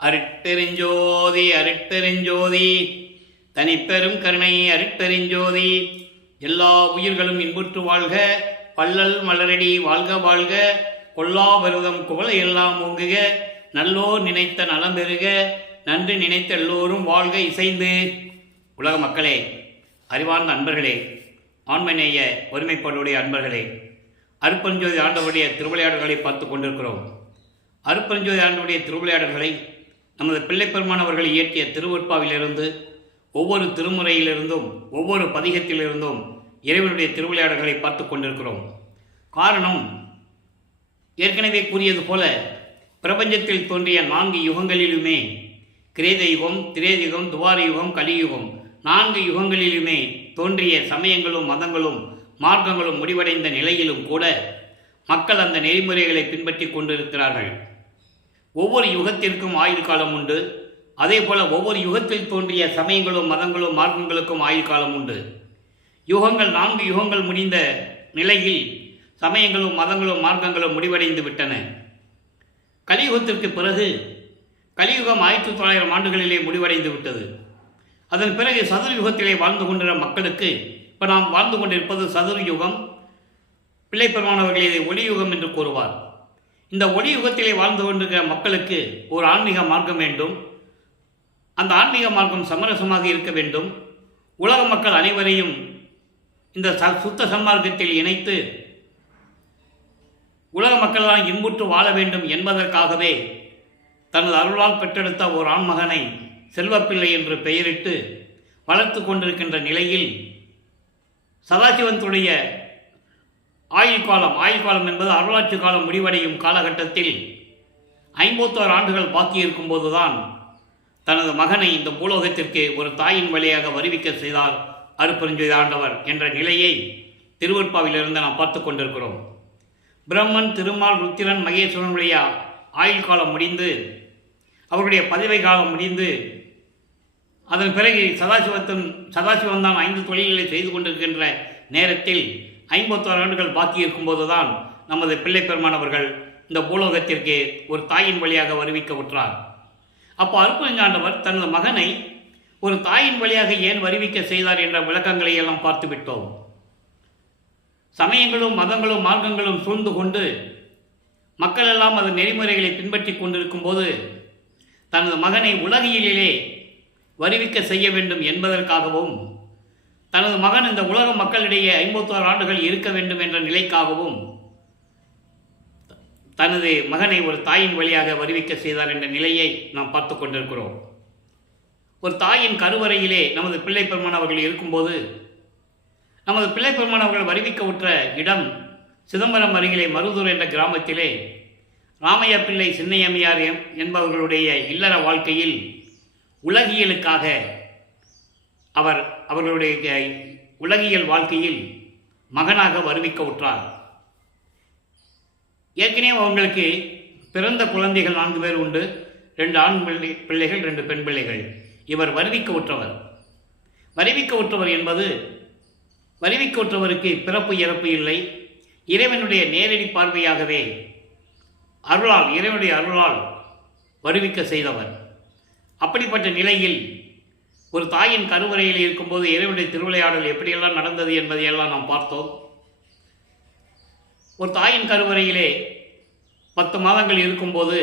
அருட்பெருஞ்சோதி அருட்பெருஞ்சோதி தனிப்பெரும் கருணை அருட்பெருஞ்சோதி. எல்லா உயிர்களும் இன்புற்று வாழ்க, பள்ளல் மலரடி வாழ்க வாழ்க, கொல்லா வருதம் குவளை எல்லாம் ஓங்குக, நல்லோர் நினைத்த நலம் பெறுக, நன்று நினைத்த எல்லோரும் வாழ்க இசைந்து. உலக மக்களே, அறிவார்ந்த அன்பர்களே, ஆண்மநேய ஒருமைப்பாடுடைய அன்பர்களே, அருட்பெருஞ்சோதி ஆண்டவருடைய திருவிளையாடல்களை பார்த்து கொண்டிருக்கிறோம். அருட்பெருஞ்சோதி ஆண்டவருடைய திருவிளையாடல்களை நமது பிள்ளைப்பெருமான் அவர்கள் இயற்றிய திருவருட்பாவிலிருந்து, ஒவ்வொரு திருமுறையிலிருந்தும் ஒவ்வொரு பதிகத்திலிருந்தும் இறைவனுடைய திருவிளையாடல்களை பார்த்து கொண்டிருக்கிறோம். காரணம், ஏற்கனவே கூறியது போல பிரபஞ்சத்தில் தோன்றிய 4 யுகங்களிலுமே, கிரேத யுகம், திரேதயுகம், துவார யுகம், கலியுகம், 4 யுகங்களிலுமே தோன்றிய சமயங்களும் மதங்களும் மார்க்கங்களும் முடிவடைந்த நிலையிலும் கூட மக்கள் அந்த நெறிமுறைகளை பின்பற்றி கொண்டிருக்கிறார்கள். ஒவ்வொரு யுகத்திற்கும் ஆயுள் காலம் உண்டு. அதே போல ஒவ்வொரு யுகத்தில் தோன்றிய சமயங்களும் மதங்களும் மார்க்கங்களுக்கும் ஆயுள் காலம் உண்டு. யுகங்கள் 4 யுகங்கள் முடிந்த நிலையில் சமயங்களும் மதங்களும் மார்க்கங்களும் முடிவடைந்து விட்டன. கலியுகத்திற்கு பிறகு, கலியுகம் 1900 ஆண்டுகளிலே முடிவடைந்து விட்டது. அதன் பிறகு சதுர்யுகத்திலே வாழ்ந்து கொண்டிருந்த மக்களுக்கு, இப்போ நாம் வாழ்ந்து கொண்டிருப்பது சதுர்யுகம். பிள்ளைப்பெருமானவர்கள் இதை ஒளியுகம் என்று கூறுவார். இந்த ஒளியுகத்திலே வாழ்ந்து கொண்டிருக்கிற மக்களுக்கு ஒரு ஆன்மீக மார்க்கம் வேண்டும். அந்த ஆன்மீக மார்க்கம் சமரசமாக இருக்க வேண்டும். உலக மக்கள் அனைவரையும் இந்த சுத்த சன்மார்க்கத்தில் இணைத்து உலக மக்களால் இன்புற்று வாழ வேண்டும் என்பதற்காகவே தனது அருளால் பெற்றெடுத்த ஒரு ஆண்மகனை செல்வப்பிள்ளை என்று பெயரிட்டு வளர்த்து கொண்டிருக்கின்ற நிலையில், சதாசிவத்துடைய ஆயுள் காலம் என்பது அருளாட்சி காலம் முடிவடையும் காலகட்டத்தில் 51 ஆண்டுகள் பாக்கி இருக்கும்போதுதான் தனது மகனை இந்த பூலோகத்திற்கு ஒரு தாயின் வழியாக வருவிக்க செய்தார் அருட்பெருஞ்சோதி ஆண்டவர் என்ற நிலையை திருவருட்பாவிலிருந்து நாம் பார்த்து கொண்டிருக்கிறோம். பிரம்மன், திருமால், ருத்திரன், மகேஸ்வரனுடைய ஆயுள் காலம் முடிந்து, அவருடைய பதவி காலம் முடிந்து, அதன் பிறகு சதாசிவன் தான் 5 தொழில்களை செய்து கொண்டிருக்கின்ற நேரத்தில் 51 ஆண்டுகள் பாக்கி இருக்கும்போது தான் நமது பிள்ளைப்பெருமான் அவர்கள் இந்த பூலோகத்திற்கு ஒரு தாயின் வழியாக வருவிக்க விட்டார். அப்போ அருட்பெருஞ்சாண்டவர் தனது மகனை ஒரு தாயின் வழியாக ஏன் வருவிக்க செய்தார் என்ற விளக்கங்களை எல்லாம் பார்த்து விட்டோம். சமயங்களும் மதங்களும் மார்க்கங்களும் சூழ்ந்து கொண்டு மக்கள் எல்லாம் அது நெறிமுறைகளை பின்பற்றி கொண்டிருக்கும் போது தனது மகனை உலகியலிலே வருவிக்க செய்ய வேண்டும் என்பதற்காகவும், தனது மகன் இந்த உலக மக்களிடையே 51 ஆண்டுகள் இருக்க வேண்டும் என்ற நிலைக்காகவும் தனது மகனை ஒரு தாயின் வழியாக வருவிக்க செய்தார் என்ற நிலையை நாம் பார்த்து கொண்டிருக்கிறோம். ஒரு தாயின் கருவறையிலே நமது பிள்ளைப்பெருமான் அவர்கள் இருக்கும்போது, நமது பிள்ளைப்பெருமான் அவர்கள் வருவிக்க உற்ற இடம் சிதம்பரம் அருகிலே மருதூர் என்ற கிராமத்திலே ராமைய பிள்ளை சின்னையம்மையார் என்பவர்களுடைய இல்லற வாழ்க்கையில் உலகியலுக்காக அவர்களுடைய உலகியல் வாழ்க்கையில் மகனாக வருவிக்க உற்றார். ஏற்கனவே அவங்களுக்கு பிறந்த குழந்தைகள் 4 பேர் உண்டு. 2 ஆண் பிள்ளைகள், 2 பெண் பிள்ளைகள். இவர் வருவிக்க உற்றவர். வருவிக்க உற்றவர் என்பது, வருவிக்க உற்றவருக்கு பிறப்பு இறப்பு இல்லை. இறைவனுடைய நேரடி பார்வையாகவே இறைவனுடைய அருளால் வருவிக்க செய்தவர். அப்படிப்பட்ட நிலையில் ஒரு தாயின் கருவறையில் இருக்கும்போது இறைவனுடைய திருவிளையாடல் எப்படியெல்லாம் நடந்தது என்பதையெல்லாம் நாம் பார்த்தோம். ஒரு தாயின் கருவறையிலே 10 மாதங்கள் இருக்கும்போது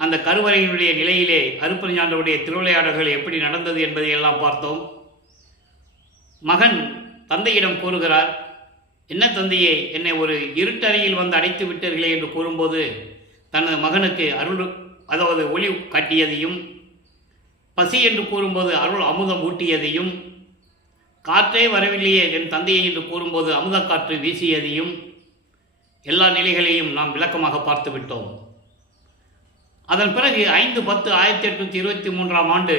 அந்த கருவறையினுடைய நிலையிலே அருட்பெருஞ்சாண்டவருடைய திருவிளையாடல்கள் எப்படி நடந்தது என்பதையெல்லாம் பார்த்தோம். மகன் தந்தையிடம் கூறுகிறார், என்ன தந்தையே, என்னை ஒரு இருட்டறையில் வந்து அடைத்து விட்டீர்களே என்று கூறும்போது தனது மகனுக்கு அதாவது ஒளி காட்டியதையும், பசி என்று கூறும்போது அருள் அமுதம் ஊட்டியதையும், காற்றே வரவில்லையே என் தந்தையை என்று கூறும்போது அமுத காற்று வீசியதையும், எல்லா நிலைகளையும் நாம் விளக்கமாக பார்த்து விட்டோம். அதன் பிறகு 5/10/1823 ஆண்டு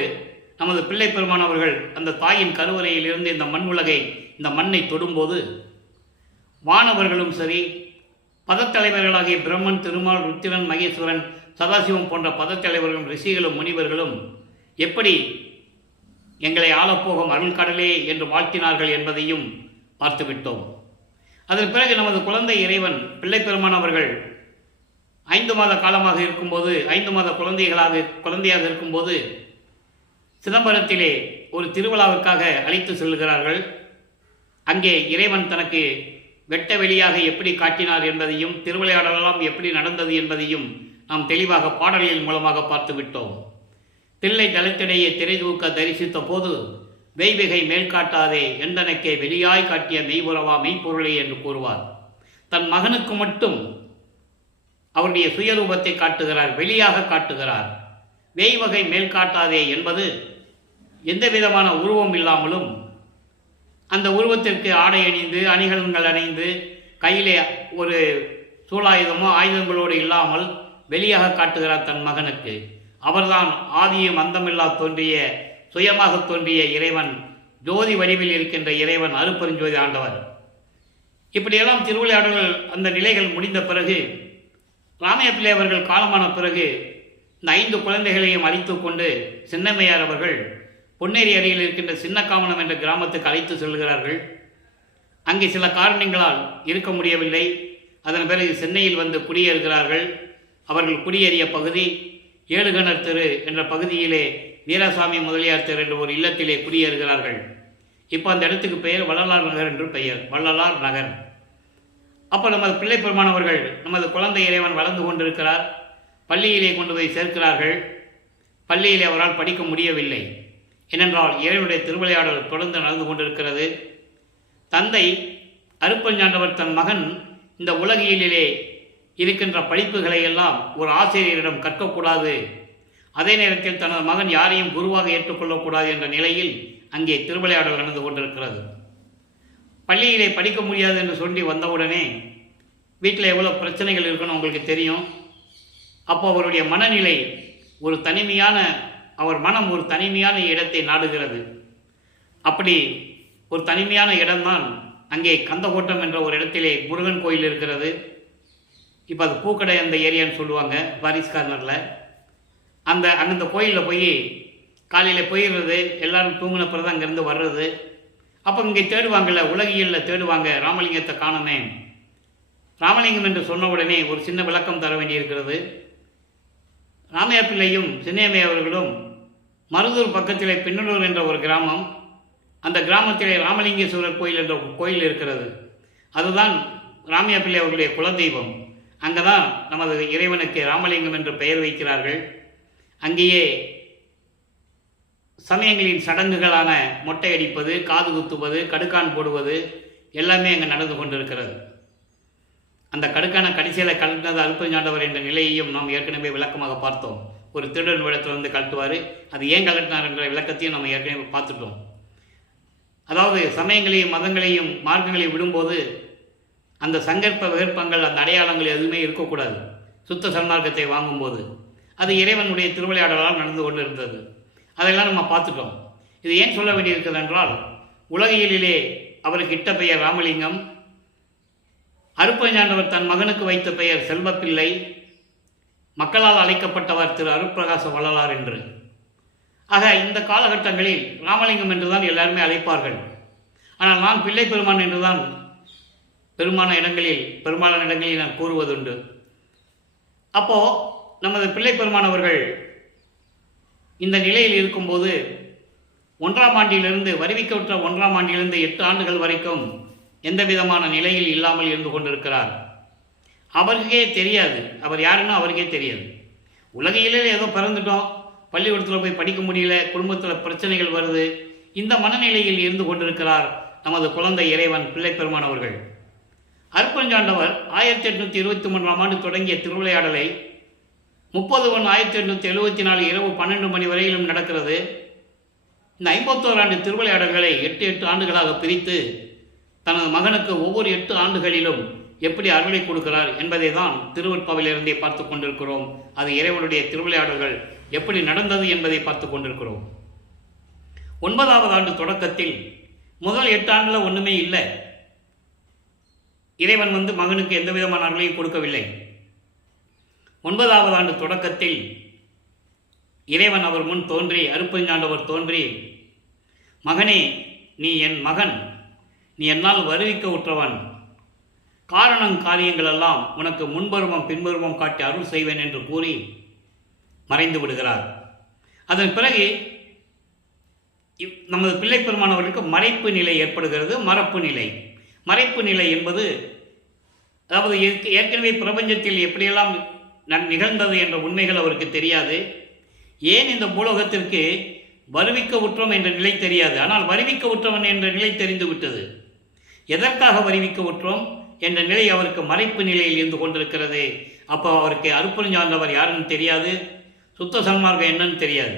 நமது பிள்ளைப்பெருமான் அவர்கள் அந்த தாயின் கருவறையில் இருந்து இந்த மண் உலகை, இந்த மண்ணை தொடும்போது வானவர்களும் சரி, பதத்தலைவர்களாகிய பிரம்மன், திருமால், ருத்திரன், மகேஸ்வரன், சதாசிவம் போன்ற பதத்தலைவர்களும் ரிஷிகளும் முனிவர்களும் எப்படி எங்களை ஆளப்போகும் அருள் கடலே என்று வாழ்த்தினார்கள் என்பதையும் பார்த்துவிட்டோம். அதன் பிறகு நமது குழந்தை இறைவன் பிள்ளைப்பெருமான் அவர்கள் 5 மாத காலமாக இருக்கும்போது 5 மாத குழந்தையாக இருக்கும்போது சிதம்பரத்திலே ஒரு திருவிழாவிற்காக அழைத்து செல்கிறார்கள். அங்கே இறைவன் தனக்கு வெட்ட வெளியாக எப்படி காட்டினார் என்பதையும் திருவிளையாடலாம் எப்படி நடந்தது என்பதையும் நாம் தெளிவாக பாடல்களின் மூலமாக பார்த்து விட்டோம். தில்லை தளத்திடையே திரை தூக்க தரிசித்த போது வெய்வகை மேல் காட்டாதே எந்தனக்கே வெளியாய் காட்டிய மெய்புறவா மெய்ப்பொருளே என்று கூறுவார். தன் மகனுக்கு மட்டும் அவருடைய சுயரூபத்தை காட்டுகிறார், வெளியாக காட்டுகிறார். வெய்வகை மேல் காட்டாதே என்பது எந்த விதமான உருவம் இல்லாமலும் அந்த உருவத்திற்கு ஆடை அணிந்து அணிகலன்கள் அணிந்து கையிலே ஒரு சூலாயுதமோ ஆயுதங்களோடு இல்லாமல் வெளியாக காட்டுகிறார் தன் மகனுக்கு. அவர்தான் ஆதியும் அந்தமில்லா தோன்றிய சுயமாக தோன்றிய இறைவன், ஜோதி வடிவில் இருக்கின்ற இறைவன், அருப்பெருஞ்சோதி ஆண்டவர். இப்படியெல்லாம் திருவிளையாடல்கள் அந்த நிலைகள் முடிந்த பிறகு ராமையா பிள்ளை அவர்கள் காலமான பிறகு இந்த 5 குழந்தைகளையும் அழைத்து கொண்டு சின்னம்மையார் அவர்கள் பொன்னேரி அருகில் இருக்கின்ற சின்னக்காமனம் என்ற கிராமத்துக்கு அழைத்து செல்கிறார்கள். அங்கே சில காரணங்களால் இருக்க முடியவில்லை. அதன் பிறகு சென்னையில் வந்து குடியேறுகிறார்கள். அவர்கள் குடியேறிய பகுதி ஏழுகணர் தெரு என்ற பகுதியிலே வீராசாமி முதலியார் தெரு என்ற ஒரு இல்லத்திலே குடியேறுகிறார்கள். இப்போ அந்த இடத்துக்கு பெயர் வள்ளலார் நகர் என்று பெயர், வள்ளலார் நகர். அப்போ நமது பிள்ளை பெருமானவர்கள் நமது குழந்தை இறைவன் வளர்ந்து கொண்டிருக்கிறார். பள்ளியிலே கொண்டு போய் சேர்க்கிறார்கள். பள்ளியிலே அவரால் படிக்க முடியவில்லை. ஏனென்றால் இறைவனுடைய திருவிளையாடல் தொடர்ந்து நடந்து கொண்டிருக்கிறது. தந்தை அருப்பஞ்சாண்டவர் தன் மகன் இந்த உலகியலிலே இருக்கின்ற படிப்புகளை எல்லாம் ஒரு ஆசிரியரிடம் கற்கக்கூடாது, அதே நேரத்தில் தனது மகன் யாரையும் குருவாக ஏற்றுக்கொள்ளக்கூடாது என்ற நிலையில் அங்கே திருவிளையாடல் நடந்து கொண்டிருக்கிறது. பள்ளியிலே படிக்க முடியாது என்று சொல்லி வந்தவுடனே வீட்டில் எவ்வளோ பிரச்சனைகள் இருக்குன்னு உங்களுக்கு தெரியும். அப்போ அவருடைய மனநிலை ஒரு தனிமையான, அவர் மனம் ஒரு தனிமையான இடத்தை நாடுகிறது. அப்படி ஒரு தனிமையான இடம்தான் அங்கே கந்தகோட்டம் என்ற ஒரு இடத்திலே முருகன் கோயில் இருக்கிறது. இப்போ அது பூக்கடை அந்த ஏரியான்னு சொல்லுவாங்க, பாரிஸ் கார்னரில். அந்த கோயிலில் போய் காலையில் போயிடுறது, எல்லோரும் தூங்கின பிறகு அங்கேருந்து வர்றது. அப்போ இங்கே தேடுவாங்கள்ல, உலகியலில் தேடுவாங்க, ராமலிங்கத்தை காணமே. ராமலிங்கம் என்று சொன்ன உடனே ஒரு சின்ன விளக்கம் தர வேண்டியிருக்கிறது. ராமையா பிள்ளையும் சின்னையம்மை அவர்களும் மருதூர் பக்கத்திலே பின்னலூர் என்ற ஒரு கிராமம், அந்த கிராமத்திலே ராமலிங்கேஸ்வரர் கோயில் என்ற கோயில் இருக்கிறது. அதுதான் ராமையா பிள்ளை அவர்களுடைய குலதெய்வம். அங்கே தான் நமது இறைவனுக்கு ராமலிங்கம் என்று பெயர் வைக்கிறார்கள். அங்கேயே சமயங்களின் சடங்குகளான மொட்டை அடிப்பது, காது குத்துவது, கடுக்கான் போடுவது எல்லாமே அங்கே நடந்து கொண்டிருக்கிறது. அந்த கடுக்கான கடைசியில் கலந்தது அருப்பஞ்சாண்டவர் என்ற நிலையையும் நாம் ஏற்கனவே விளக்கமாக பார்த்தோம். ஒரு திருடன் விடத்தில் வந்து கழட்டுவார், அது ஏன் கலட்டினார் என்ற விளக்கத்தையும் நம்ம ஏற்கனவே பார்த்துட்டோம். அதாவது சமயங்களையும் மதங்களையும் மார்க்கங்களையும் விடும்போது அந்த சங்கற்ப விகற்பங்கள், அந்த அடையாளங்கள் எதுவுமே இருக்கக்கூடாது. சுத்த சன்மார்க்கத்தை வாங்கும்போது அது இறைவனுடைய திருவிளையாடலால் நடந்து கொண்டு இருந்தது. அதெல்லாம் நம்ம பார்த்துட்டோம். இது ஏன் சொல்ல வேண்டியிருக்கிறது என்றால், உலகியலிலே அவருக்கு இட்ட பெயர் ராமலிங்கம், அருப்பஞ்சாண்டவர் தன் மகனுக்கு வைத்த பெயர் செல்வப்பிள்ளை, மக்களால் அழைக்கப்பட்டவர் திரு அருட்பிரகாச வள்ளலார் என்று. ஆக இந்த காலகட்டங்களில் ராமலிங்கம் என்றுதான் எல்லாருமே அழைப்பார்கள். ஆனால் நான் பிள்ளை பெருமான் என்றுதான் பெரும்பாலான இடங்களில் நான் கூறுவதுண்டு. அப்போது நமது பிள்ளை பெருமான் அவர்கள் இந்த நிலையில் இருக்கும்போது 1ஆம் ஆண்டிலிருந்து வருவிக்கப்பட்ட 1ஆம் ஆண்டிலிருந்து 8 ஆண்டுகள் வரைக்கும் எந்த விதமான நிலையில் இல்லாமல் இருந்து கொண்டிருக்கிறார். அவருக்கே தெரியாது அவர் யாருன்னு அவருக்கே தெரியாது. உலகிலே ஏதோ பிறந்துட்டோம், பள்ளிக்கூடத்தில் போய் படிக்க முடியல, குடும்பத்தில் பிரச்சனைகள் வருது, இந்த மனநிலையில் இருந்து கொண்டிருக்கிறார் நமது குழந்தை இறைவன் பிள்ளை பெருமான் அவர்கள். அருப்பஞ்சாண்டவர் 1823ஆம் ஆண்டு தொடங்கிய திருவிளையாடலை 30/1/1874 இரவு 12 மணி வரையிலும் நடக்கிறது. இந்த 51 ஆண்டு திருவிளையாடல்களை 8 ஆண்டுகளாக பிரித்து தனது மகனுக்கு ஒவ்வொரு 8 ஆண்டுகளிலும் எப்படி அருளை கொடுக்கிறார் என்பதை தான் திருவற்பாவிலிருந்தே பார்த்து கொண்டிருக்கிறோம். அது இறைவனுடைய திருவிளையாடல்கள் எப்படி நடந்தது என்பதை பார்த்து கொண்டிருக்கிறோம். 9வது ஆண்டு தொடக்கத்தில் முதல் 8 ஆண்டில் ஒன்றுமே இல்லை. இறைவன் மகனுக்கு எந்த விதமான அருளையும் கொடுக்கவில்லை. 9வது ஆண்டு தொடக்கத்தில் இறைவன் அவர் முன் தோன்றி, அருப்பஞ்சாண்டவர் தோன்றி, மகனே, நீ என் மகன், நீ என்னால் வருவிக்க உற்றவன், காரணம் காரியங்கள் எல்லாம் உனக்கு முன்பருவம் பின்பருவம் காட்டி அருள் செய்வேன் என்று கூறி மறைந்து விடுகிறார். அதன் பிறகு நமது பிள்ளை பெருமானவர்களுக்கு மறைப்பு நிலை ஏற்படுகிறது. மறைப்பு நிலை என்பது அதாவது ஏற்கனவே பிரபஞ்சத்தில் எப்படியெல்லாம் நிகழ்ந்தது என்ற உண்மைகள் அவருக்கு தெரியாது. ஏன் இந்த பூலோகத்திற்கு வருவிக்க உற்றோம் என்ற நிலை தெரியாது. ஆனால் வருவிக்க உற்றவன் என்ற நிலை தெரிந்து விட்டது. எதற்காக வருவிக்க உற்றோம் என்ற நிலை அவருக்கு மறைப்பு நிலையில் இருந்து கொண்டிருக்கிறது. அப்போ அவருக்கு அருப்பெருஞ்சார்ந்தவர் யாருன்னு தெரியாது, சுத்த சன்மார்க்கம் என்னன்னு தெரியாது.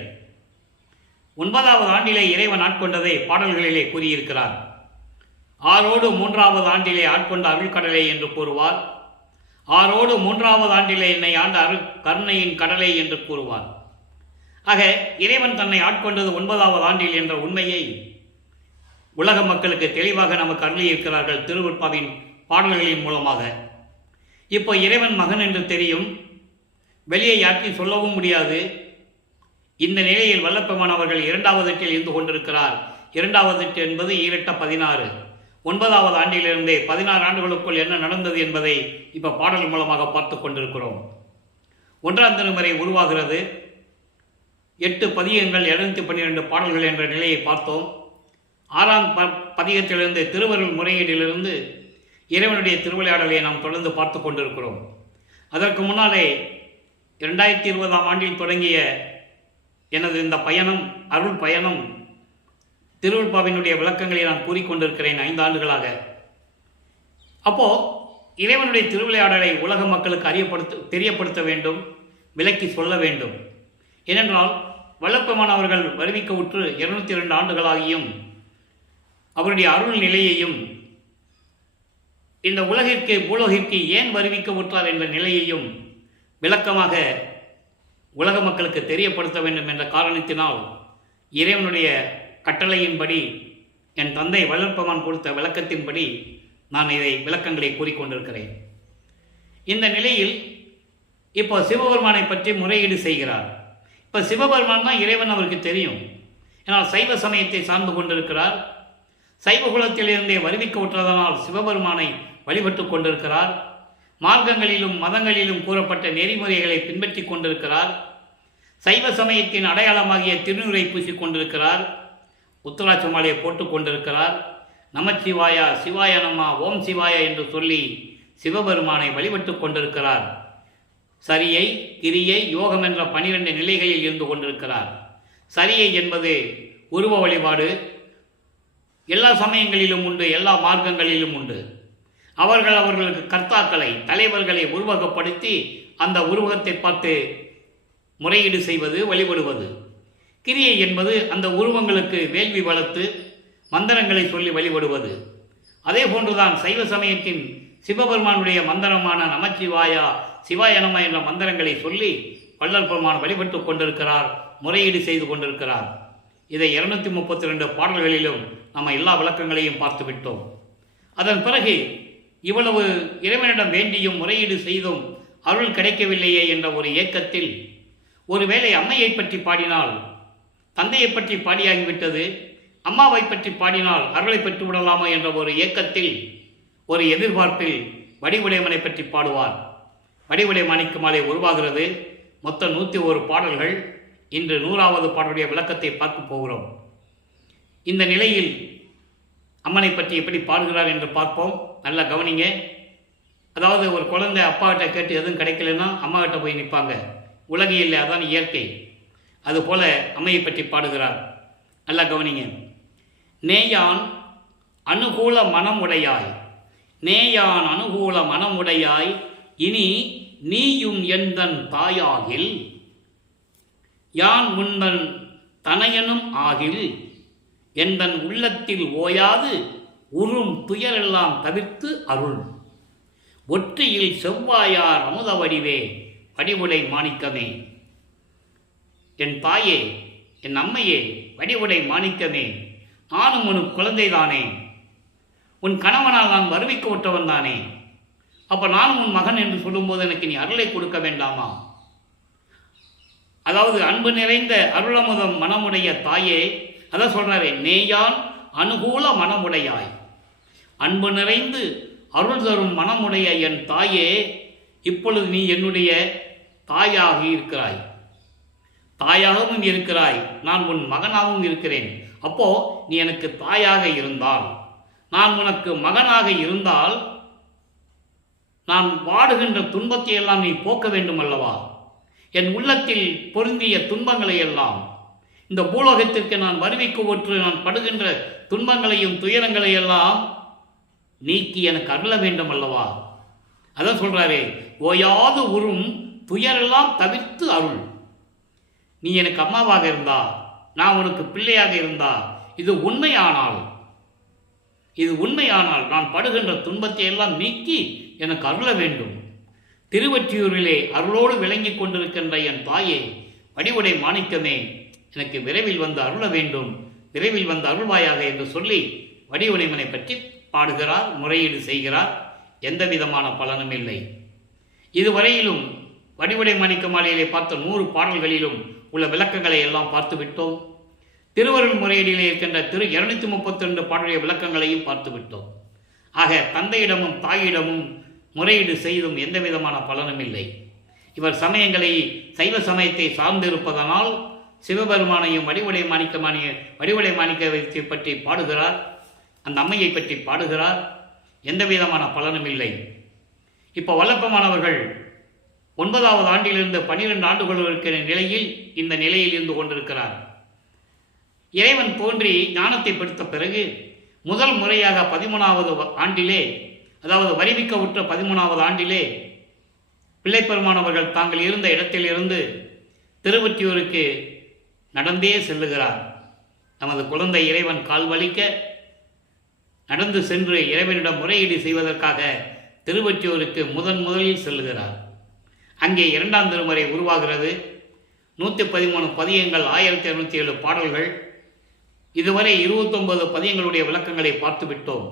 9வது ஆண்டிலே இறைவன் ஆட்கொண்டதை பாடல்களிலே கூறியிருக்கிறார். 6ோடு 3வது ஆண்டிலே ஆட்கொண்ட அருள்கடலை என்று கூறுவார். 6ோடு 3வது ஆண்டிலே என்னை ஆண்ட கருணையின் கடலை என்று கூறுவார். ஆக இறைவன் தன்னை ஆட்கொண்டது 9வது ஆண்டில் என்ற உண்மையை உலக மக்களுக்கு தெளிவாக நமக்கு அருளியிருக்கிறார்கள் திருவருட்பாவின் பாடல்களின் மூலமாக. இப்போ இறைவன் மகன் என்று தெரியும், வெளியே யாருக்கும் சொல்லவும் முடியாது. இந்த நிலையில் வல்லப்பெருமான் அவர்கள் 2வது எட்டில் இருந்து கொண்டிருக்கிறார். 2வது எட்டு என்பது 16. 9வது ஆண்டிலிருந்தே 16 ஆண்டுகளுக்குள் என்ன நடந்தது என்பதை இப்போ பாடல் மூலமாக பார்த்து கொண்டிருக்கிறோம். 1ஆம் திருமுறை உருவாகிறது. 8 பதிகங்கள் 212 பாடல்கள் என்ற நிலையை பார்த்தோம். 6ஆம் பதிகத்திலிருந்து திருவருள் முறையீடிலிருந்து இறைவனுடைய திருவிளையாடலை நாம் தொடர்ந்து பார்த்து கொண்டிருக்கிறோம். அதற்கு முன்னாலே 2020ஆம் ஆண்டில் தொடங்கிய எனது இந்த பயணம், அருள் பயணம், திருவருட்பாவினுடைய விளக்கங்களை நான் கூறிக்கொண்டிருக்கிறேன் 5 ஆண்டுகளாக. அப்போது இறைவனுடைய திருவிளையாடலை உலக மக்களுக்கு தெரியப்படுத்த வேண்டும், விளக்கி சொல்ல வேண்டும். ஏனென்றால் வல்லப்பெருமான் அவர்கள் வருவிக்க உற்று 202 ஆண்டுகளாகியும் அவருடைய அருள் நிலையையும் இந்த உலகிற்கு பூலோகிற்கு ஏன் வருவிக்க உற்றார் என்ற நிலையையும் விளக்கமாக உலக மக்களுக்கு தெரியப்படுத்த வேண்டும் என்ற காரணத்தினால் இறைவனுடைய கட்டளையின்படி என் தந்தை வல்லப்பெருமான் கொடுத்த விளக்கத்தின்படி நான் இதை விளக்கங்களை கூறிக்கொண்டிருக்கிறேன். இந்த நிலையில் இப்போ சிவபெருமானை பற்றி முறையீடு செய்கிறார். இப்போ சிவபெருமான் தான் இறைவன் அவருக்கு தெரியும். ஏன்னால் சைவ சமயத்தை சார்ந்து கொண்டிருக்கிறார். சைவ குலத்திலிருந்தே வருவிக்க உற்றதனால் சிவபெருமானை வழிபட்டு கொண்டிருக்கிறார். மார்க்கங்களிலும் மதங்களிலும் கூறப்பட்ட நெறிமுறைகளை பின்பற்றி கொண்டிருக்கிறார். சைவ சமயத்தின் அடையாளமாகிய திருநூரை பூசிக் கொண்டிருக்கிறார். உத்தராட்ச மாலையை போட்டுக் கொண்டிருக்கிறார். நமச்சிவாயா, சிவாய நம, ஓம் சிவாய என்று சொல்லி சிவபெருமானை வழிபட்டு கொண்டிருக்கிறார். சரியை, கிரியை, யோகம் என்ற 12 நிலைகளில் இருந்து கொண்டிருக்கிறார். சரியை என்பது உருவ வழிபாடு. எல்லா சமயங்களிலும் உண்டு, எல்லா மார்க்கங்களிலும் உண்டு. அவர்களுக்கு கர்த்தாக்களை, தலைவர்களை உருவகப்படுத்தி அந்த உருவகத்தை பார்த்து முறையீடு செய்வது, வழிபடுவது. கிரியை என்பது அந்த உருவங்களுக்கு வேள்வி வளர்த்து மந்திரங்களை சொல்லி வழிபடுவது. அதே போன்றுதான் சைவ சமயத்தின் சிவபெருமானுடைய மந்திரமான நமச்சிவாயா, சிவாய நம என்ற மந்திரங்களை சொல்லி வள்ளல் பெருமான் வழிபட்டு கொண்டிருக்கிறார், முறையீடு செய்து கொண்டிருக்கிறார். இதை 232 பாடல்களிலும் நம்ம எல்லா விளக்கங்களையும் பார்த்து விட்டோம். அதன் பிறகு இவ்வளவு இறைவனிடம் வேண்டியும் முறையீடு செய்தும் அருள் கிடைக்கவில்லையே என்ற ஒரு ஏக்கத்தில், ஒருவேளை அம்மையை பற்றி பாடினால் தந்தையை பற்றி பாடியாகிவிட்டது, அம்மாவை பற்றி பாடினால் அருளை பெற்று விடலாமா என்ற ஒரு ஏக்கத்தில், ஒரு எதிர்பார்ப்பில் வடிவுடையவனை பற்றி பாடுவார். வடிவுடை மாணிக்க மாலை உருவாகிறது. மொத்தம் 101 பாடல்கள். இன்று 100வது பாடலுடைய விளக்கத்தை பார்க்க போகிறோம். இந்த நிலையில் அம்மனை பற்றி எப்படி பாடுகிறார் என்று பார்ப்போம். நல்லா கவனிங்க. அதாவது ஒரு குழந்தை அப்பாகிட்ட கேட்டு எதுவும் கிடைக்கலன்னா அம்மாகிட்ட போய் நிற்பாங்க. உலகில் அதான் இயற்கை. அதுபோல அம்மையை பற்றி பாடுகிறார். நல்லா கவனிங்க. நேயான் அனுகூல மனம் உடையாய், நேயான் அனுகூல மனம் உடையாய், இனி நீயும் எந்தன் தாயாகில், யான் முந்தன் தனையனும் ஆகில், எந்தன் உள்ளத்தில் ஓயாது உறும் துயரெல்லாம் தவிர்த்து அருள், ஒற்றியில் செவ்வாயார் அமுத வடிவே வடிவுடை மாணிக்கமே. என் தாயே, என் அம்மையே, வடிவுடை மாணிக்கமே, நானும் உன் குழந்தைதானே, உன் கணவனால் நான் வருவிக்க விட்டவன் தானே. அப்போ நானும் உன் மகன் என்று சொல்லும்போது எனக்கு நீ அருளை கொடுக்க வேண்டாமா? அதாவது அன்பு நிறைந்த அருளமுதம் மனமுடைய தாயே, அதான் சொல்றாரு, நேயான் அனுகூல மனமுடையாய், அன்பு நிறைந்து அருள் தரும் மனமுடைய என் தாயே, இப்பொழுது நீ என்னுடைய தாயாக இருக்கிறாய், தாயாகவும் இருக்கிறாய், நான் உன் மகனாகவும் இருக்கிறேன். அப்போ நீ எனக்கு தாயாக இருந்தால், நான் உனக்கு மகனாக இருந்தால், நான் வாடுகின்ற துன்பத்தை எல்லாம் நீ போக்க வேண்டும் அல்லவா? என் உள்ளத்தில் பொருந்திய துன்பங்களை எல்லாம், இந்த பூலோகத்திற்கு நான் வருவிக்கு ஒற்று நான் படுகின்ற துன்பங்களையும் துயரங்களை எல்லாம் நீக்கி எனக்கு அருள வேண்டும் அல்லவா? அதான் சொல்றாரு, ஓயாது உறும் துயரெல்லாம் தவிர்த்து அருள். நீ எனக்கு அம்மாவாக இருந்தா, நான் உனக்கு பிள்ளையாக இருந்தா, இது உண்மையானால் நான் படுகின்ற துன்பத்தை எல்லாம் நீக்கி எனக்கு அருள வேண்டும். திருவொற்றியூரிலே அருளோடு விளங்கி கொண்டிருக்கின்ற என் தாயே, வடிவுடை மாணிக்கமே, எனக்கு விரைவில் வந்து அருள வேண்டும், விரைவில் வந்து அருள்வாயாக என்று சொல்லி வடிவுடைமனை பற்றி பாடுகிறார், முறையீடு செய்கிறார். எந்த விதமான பலனும் இல்லை. இதுவரையிலும் வடிவுடை மாணிக்க மாலையிலே பார்த்த 100 பாடல்களிலும் உள்ள விளக்கங்களை எல்லாம் பார்த்து விட்டோம். திருவருள் முறையீடிலே இருக்கின்ற 232 பாடலுடைய விளக்கங்களையும் பார்த்து விட்டோம். ஆக தந்தையிடமும் தாயிடமும் முறையீடு செய்தும் எந்த விதமான பலனும் இல்லை. இவர் சமயங்களை, சைவ சமயத்தை சார்ந்திருப்பதனால் சிவபெருமானையும் வடிவுடை மாணிக்கத்தை பற்றி பாடுகிறார், அந்த அம்மையை பற்றி பாடுகிறார். எந்த விதமான பலனும் இல்லை. இப்போ வல்லப்பமானவர்கள் 9வது ஆண்டிலிருந்து 12 ஆண்டுகள் இருக்கிற நிலையில் இந்த நிலையில் இருந்து கொண்டிருக்கிறார். இறைவன் தோன்றி ஞானத்தை பெடுத்த பிறகு முதல் முறையாக 13வது ஆண்டிலே, அதாவது வரிவிக்க உற்ற 13வது ஆண்டிலே பிள்ளைப்பெருமானவர்கள் தாங்கள் இருந்த இடத்திலிருந்து திருவொற்றியூருக்கு நடந்தே செல்லுகிறார். நமது குழந்தை இறைவன் கால் வலிக்க நடந்து சென்று இறைவனிடம் முறையீடு செய்வதற்காக திருவொற்றியூருக்கு முதலில் செல்லுகிறார். அங்கே 2ஆம் திருமுறை உருவாகிறது. 113 பதியங்கள், 1207 பாடல்கள். இதுவரை 29 பதியங்களுடைய விளக்கங்களை பார்த்து விட்டோம்.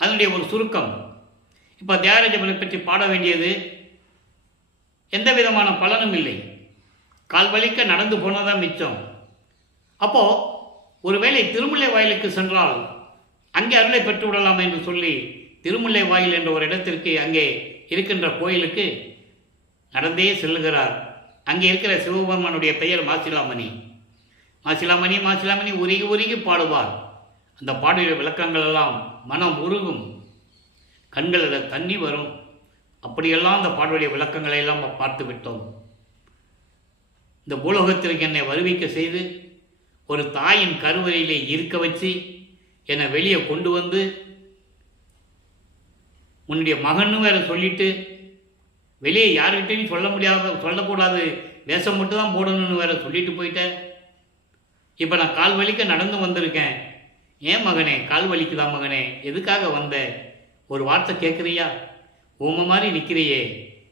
அதனுடைய ஒரு சுருக்கம். இப்போ தியாகராஜனை பற்றி பாட வேண்டியது எந்த விதமான பலனும் இல்லை. கால் வலிக்க நடந்து போனதான் மிச்சம். அப்போ ஒருவேளை திருமுல்லை வாயிலுக்கு சென்றால் அங்கே அருளை பெற்று விடலாம் என்று சொல்லி திருமுல்லை வாயில் என்ற ஒரு இடத்திற்கு, அங்கே இருக்கின்ற கோயிலுக்கு நடந்தே செல்லுகிறார். அங்கே இருக்கிற சிவபெருமானுடைய பெயர் மாசிலாமணி. மாசிலாமணி உருகி பாடுவார். அந்த பாடுகிற விளக்கங்கள் எல்லாம் மனம் உருகும், கண்களில் தண்ணி வரும். அப்படியெல்லாம் அந்த பாடுடைய விளக்கங்களை எல்லாம் பார்த்து விட்டோம். இந்த பூலோகத்திற்கு என்னை வருவிக்க செய்து ஒரு தாயின் கருவறையிலே இருக்க வச்சு என்னை வெளியே கொண்டு வந்து உன்னுடைய மகன்னு வேற சொல்லிட்டு, வெளியே யாருக்கிட்டையும் சொல்லக்கூடாது, வேஷம் மட்டும் தான் போடணும்னு வேற சொல்லிட்டு போயிட்டேன். இப்போ நான் கால் வலிக்க நடந்து வந்திருக்கேன். ஏன் மகனே கால் வலிக்குதா மகனே, எதுக்காக வந்த? ஒரு வார்த்தை கேட்குறியா? ஊமை மாதிரி நிற்கிறியே.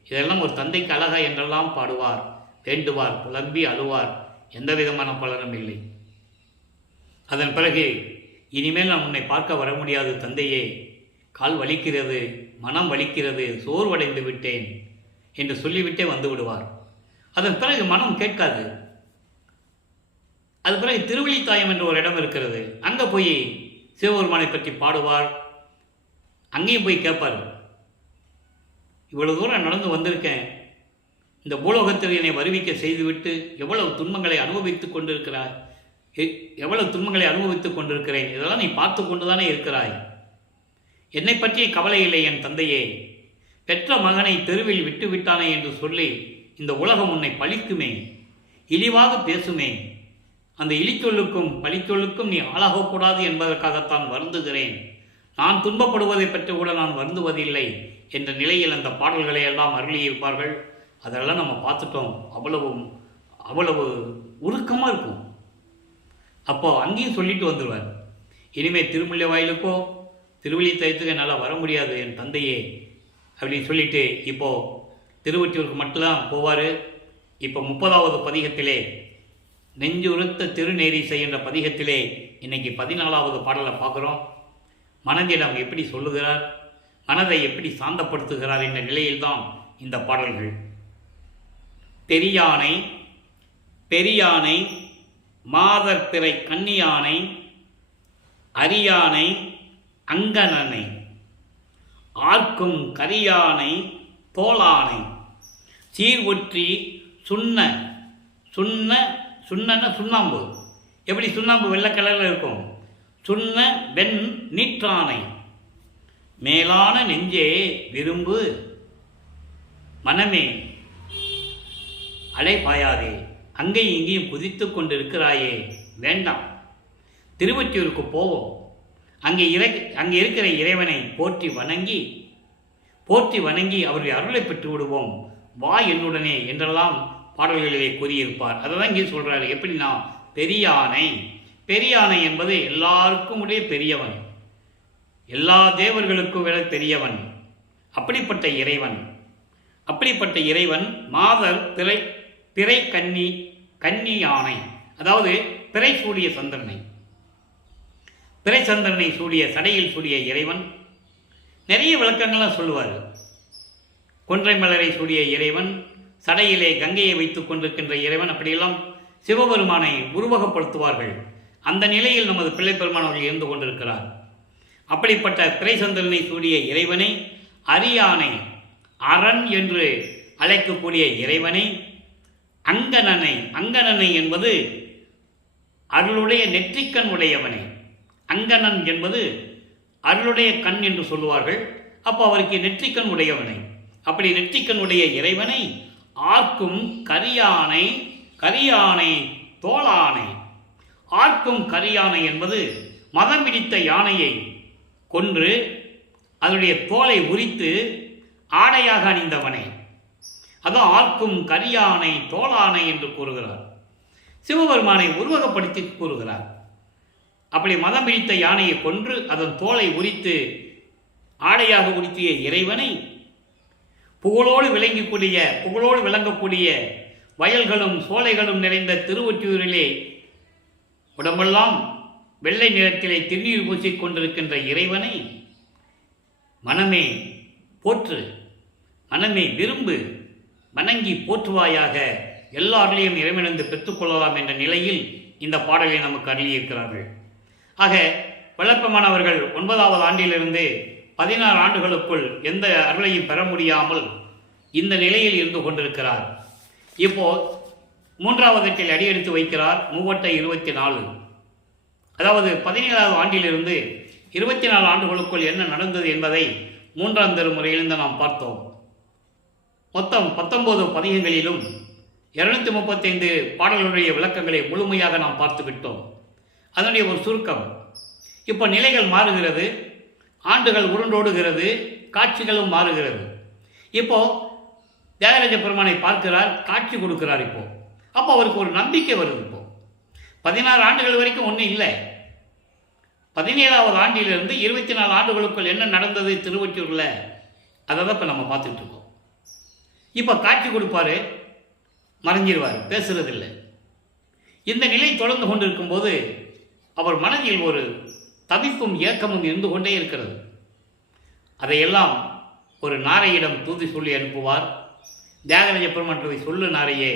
இதெல்லாம் ஒரு தந்தைக்கு அழகா என்றெல்லாம் பாடுவார், வேண்டுவார், புலம்பி அழுவார். எந்த விதமான பலனும் இல்லை. அதன் பிறகு, இனிமேல் நான் உன்னை பார்க்க வர முடியாது தந்தையே, கால் வலிக்கிறது, மனம் வலிக்கிறது, சோர்வடைந்து விட்டேன் என்று சொல்லிவிட்டே வந்து விடுவார். அதன் பிறகு மனம் கேட்காது. அது பிறகு திருவள்ளித்தாயம் என்ற ஒரு இடம் இருக்கிறது. அங்கே போய் சிவபெருமானை பற்றி பாடுவார். அங்கேயும் போய் கேட்பார், இவ்வளவு தூரம் நடந்து வந்திருக்கேன், இந்த பூலோகத்தில் என்னை வருவிக்க செய்துவிட்டு எவ்வளவு துன்பங்களை அனுபவித்துக் கொண்டிருக்கிறாய், எவ்வளவு துன்பங்களை அனுபவித்துக் கொண்டிருக்கிறேன், இதெல்லாம் நீ பார்த்து கொண்டுதானே இருக்கிறாய். என்னை பற்றிய கவலை இல்லை என் தந்தையே. பெற்ற மகனை தெருவில் விட்டு விட்டானே என்று சொல்லி இந்த உலகம் உன்னை பழிக்குமே, இழிவாக பேசுமே. அந்த இழிச்சொல்லுக்கும் பழிச்சொல்லுக்கும் நீ ஆளாகக்கூடாது என்பதற்காகத்தான் வருந்துகிறேன். நான் துன்பப்படுவதை பற்றி கூட நான் வருந்துவதில்லை என்ற நிலையில் அந்த பாடல்களை எல்லாம் அருளியிருப்பார்கள். அதெல்லாம் நம்ம பார்த்துட்டோம். அவ்வளவு உருக்கமாக இருக்கும். அப்போ அங்கேயும் சொல்லிட்டு வந்துடுவார், இனிமேல் திருமுல்லை வாயிலுக்கோ திருவள்ளித்தாயத்துக்கு என்னால் வர முடியாது என் தந்தையே அப்படின்னு சொல்லிட்டு இப்போது திருவொற்றியூருக்கு மட்டும்தான் போவார். இப்போ 30வது பதிகத்திலே நெஞ்சுறுத்த திருநேரிசை என்ற பதிகத்திலே இன்னைக்கு 14வது பாடலை பார்க்குறோம். மனதிடம் எப்படி சொல்லுகிறார், மனதை எப்படி சாந்தப்படுத்துகிறார் என்ற நிலையில்தான் இந்த பாடல்கள். தெரியானை, பெரியானை, மாதர்பிறை கன்னியானை, அரியானை, அங்கனனை, ஆர்க்கும் கரியானை தோளானை சீர் ஒற்றி சுண்ண சுண்ண சுண்ணன சுண்ணாம்பு. எப்படி சுண்ணாம்பு வெள்ளை கலரில் இருக்கும்? சுண்ண வெண் நீற்றானை மேலான நெஞ்சே விரும்பு மனமே அலைபாயாதே. அங்கேயும் இங்கேயும் குதித்து கொண்டிருக்கிறாயே, வேண்டாம். திருவொற்றியூருக்கு போவோம். அங்கே இருக்கிற இறைவனை போற்றி வணங்கி அவருடைய அருளை பெற்று விடுவோம். வா என்னுடனே என்றெல்லாம் பாடல்களிலே கூறியிருப்பார். அதை தான் இங்கே சொல்கிறாரு. எப்படின்னா, பெரியானை என்பது எல்லாருக்கும் உடைய பெரியவன், எல்லா தேவர்களுக்கும் விட பெரியவன். அப்படிப்பட்ட இறைவன் மாதர் பிறை கன்னி யானை, அதாவது பிறை சூடிய சந்திரனை, பிறை சந்திரனை சூடிய சடையில் சூடிய இறைவன். நிறைய விளக்கங்கள்லாம் சொல்லுவார். கொன்றை மலரை சூடிய இறைவன், சடையிலே கங்கையை வைத்துக் கொண்டிருக்கின்ற இறைவன், அப்படியெல்லாம் சிவபெருமானை உருவகப்படுத்துவார்கள். அந்த நிலையில் நமது பிள்ளை பெருமான் அவர்கள் இருந்து கொண்டிருக்கிறார். அப்படிப்பட்ட பிறை சந்திரனை சூடிய இறைவனை, அரியானை அரண் என்று அழைக்கக்கூடிய இறைவனை, அங்கனனை என்பது அருளுடைய நெற்றிக்கண் உடையவனை. அங்கனன் என்பது அருளுடைய கண் என்று சொல்லுவார்கள். அப்போ அவருக்கு நெற்றிக்கண் உடையவனை, அப்படி நெற்றிக்கண் உடைய இறைவனை ஆர்க்கும் கரியானை தோளானை. ஆர்க்கும் கரியானை என்பது மதம் பிடித்த யானையை கொன்று அதனுடைய தோலை உரித்து ஆடையாக அணிந்தவனை. அதான் ஆர்க்கும் கரியானை தோளானை என்று கூறுகிறார். சிவபெருமானை உருவகப்படுத்தி கூறுகிறார். அப்படி மதம் பிடித்த யானையை கொன்று அதன் தோலை உரித்து ஆடையாக உடுத்திய இறைவனை புகழோடு விளங்கக்கூடிய வயல்களும் சோலைகளும் நிறைந்த திருவொற்றியூரிலே உடம்பெல்லாம் வெள்ளை நிறத்திலே திருநீர் பூசிக் கொண்டிருக்கின்ற இறைவனை மனமே போற்று, மனமே விரும்பு, வணங்கி போற்றுவாயாக, எல்லாரிலையும் இறைவனிருந்து பெற்றுக்கொள்ளலாம் என்ற நிலையில் இந்த பாடலை நமக்கு அருளியிருக்கிறார்கள். ஆக விளப்பமானவர்கள் 9வது ஆண்டிலிருந்து 16 ஆண்டுகளுக்குள் எந்த அருளையும் பெற முடியாமல் இந்த நிலையில் இருந்து கொண்டிருக்கிறார். இப்போ 3வது எட்டில் அடியெடுத்து வைக்கிறார். 3/24, அதாவது 17வது ஆண்டிலிருந்து 24 ஆண்டுகளுக்குள் என்ன நடந்தது என்பதை 3ஆம் திருமுறையிலிருந்து நாம் பார்த்தோம். மொத்தம் 19 பதிகங்களிலும் 235 பாடல்களுடைய விளக்கங்களை முழுமையாக நாம் பார்த்து விட்டோம். அதனுடைய ஒரு சுருக்கம். இப்போ நிலைகள் மாறுகிறது, ஆண்டுகள் உருண்டோடுகிறது, காட்சிகளும் மாறுகிறது. இப்போ தியாகராஜ பெருமானை பார்க்கிறார், காட்சி கொடுக்கிறார். அப்போ அவருக்கு ஒரு நம்பிக்கை வருது. இப்போ 16 ஆண்டுகள் வரைக்கும் ஒன்றும் இல்லை. 17வது ஆண்டிலிருந்து 24 ஆண்டுகளுக்குள் என்ன நடந்தது திருவொற்றியூரில், அதை தான் இப்போ நம்ம பார்த்துட்டு இருக்கோம். இப்போ காட்சி கொடுப்பாரு, மறைஞ்சிருவார், பேசுறதில்லை. இந்த நிலை தொடர்ந்து கொண்டிருக்கும் போது அவர் மனதில் ஒரு தவிப்பும் ஏக்கமும் இருந்து கொண்டே இருக்கிறது. அதையெல்லாம் ஒரு நாரையிடம் தூதி சொல்லி அனுப்புவார். தியாகராஜ பெருமானை சொல்லு நாரையே,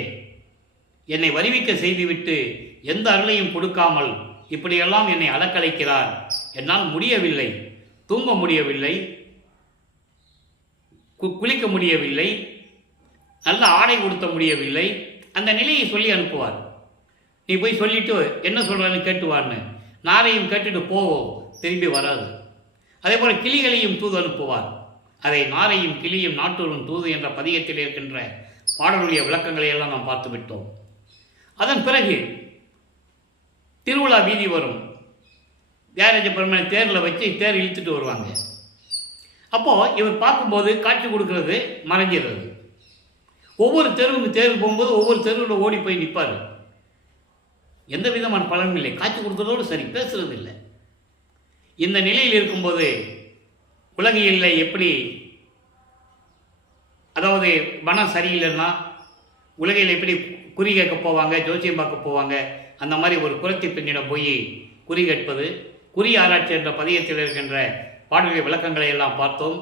என்னை வருவிக்க செய்துவிட்டு எந்த அருளையும் கொடுக்காமல் இப்படியெல்லாம் என்னை அலக்கலைக்கிறார். என்னால் முடியவில்லை, தூங்க முடியவில்லை, குளிக்க முடியவில்லை, நல்ல ஆடை கொடுத்த முடியவில்லை. அந்த நிலையை சொல்லி அனுப்புவார். நீ போய் சொல்லிட்டு என்ன சொல்கிறன்னு கேட்டுவார்னு. நாரையும் கேட்டுட்டு போவோம், திரும்பி வராது. அதே போல் கிளிகளையும் தூது அனுப்புவார். அதை நாரையும் கிளியும் நாட்டூரும் தூது என்ற பதிகத்தில் இருக்கின்ற பாடலுடைய விளக்கங்களை எல்லாம் நாம் பார்த்து விட்டோம். அதன் பிறகு திருவிழா வீதி வரும். தியாகராஜ பெருமானை தேரில் வச்சு தேர் இழுத்துட்டு வருவாங்க. அப்போது இவர் பார்க்கும்போது காட்சி கொடுக்கறது மறைஞ்சிடுறது. ஒவ்வொரு தெருவுக்கு தேர் போகும்போது ஒவ்வொரு தெருவில் ஓடி போய் நிற்பார். எந்த விதமான பலனும் இல்லை, காட்சி கொடுக்கறதோடு சரி, பேசுறது இல்லை. இந்த நிலையில் இருக்கும்போது உலகியலில் எப்படி, அதாவது மனம் சரியில்லைன்னா உலகில் எப்படி குறி கேட்க போவாங்க, ஜோசியம் பார்க்க போவாங்க, அந்த மாதிரி ஒரு குரத்தி பெண்ணிடம் போய் குறி கேட்பது, குறி ஆராய்ச்சி என்ற பதியத்தில் இருக்கின்ற பாடலுடைய விளக்கங்களை எல்லாம் பார்த்தோம்.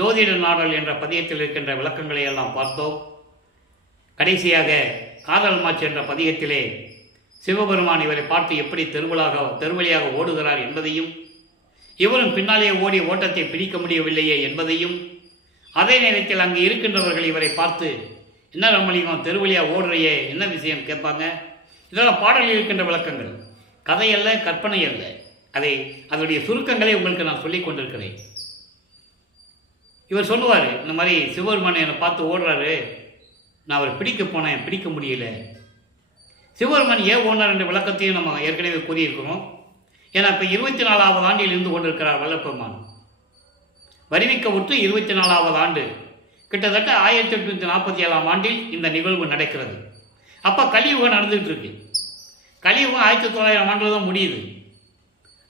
ஜோதிட நாடல் என்ற பதியத்தில் இருக்கின்ற விளக்கங்களை எல்லாம் பார்த்தோம். கடைசியாக காதல் மாச்சு என்ற பதிகத்திலே சிவபெருமான் இவரை பார்த்து எப்படி தெருவழியாக ஓடுகிறார் என்பதையும், இவரும் பின்னாலே ஓடி ஓட்டத்தை பிடிக்க முடியவில்லையே என்பதையும், அதே நேரத்தில் அங்கு இருக்கின்றவர்கள் இவரை பார்த்து, என்ன ராமலிங்கம் தெருவழியா ஓடுறையே, என்ன விஷயம் கேட்பாங்க. இதெல்லாம் பாடலில் இருக்கின்ற விளக்கங்கள், கதையல்ல, கற்பனை அல்ல. அதனுடைய சுருக்கங்களை உங்களுக்கு நான் சொல்லிக் கொண்டிருக்கிறேன். இவர் சொல்லுவார், இந்த மாதிரி சிவபெருமான் என்னை பார்த்து ஓடுறாரு, நான் அவரை பிடிக்க போனேன், பிடிக்க முடியல. சிவபெருமான் ஏன் ஓடினார் என்ற விளக்கத்தையும் நம்ம ஏற்கனவே கூறியிருக்கிறோம். ஏன்னா இப்போ 24வது ஆண்டில் இருந்து கொண்டிருக்கிறார் வல்லப்பெருமான். வருவிக்க உற்று 24வது ஆண்டு, கிட்டத்தட்ட 1847ஆம் ஆண்டில் இந்த நிகழ்வு நடக்கிறது. அப்போ கலியுகம் நடந்துகிட்டு இருக்கு. கலியுகம் 1900ஆம் ஆண்டில் தான் முடியுது.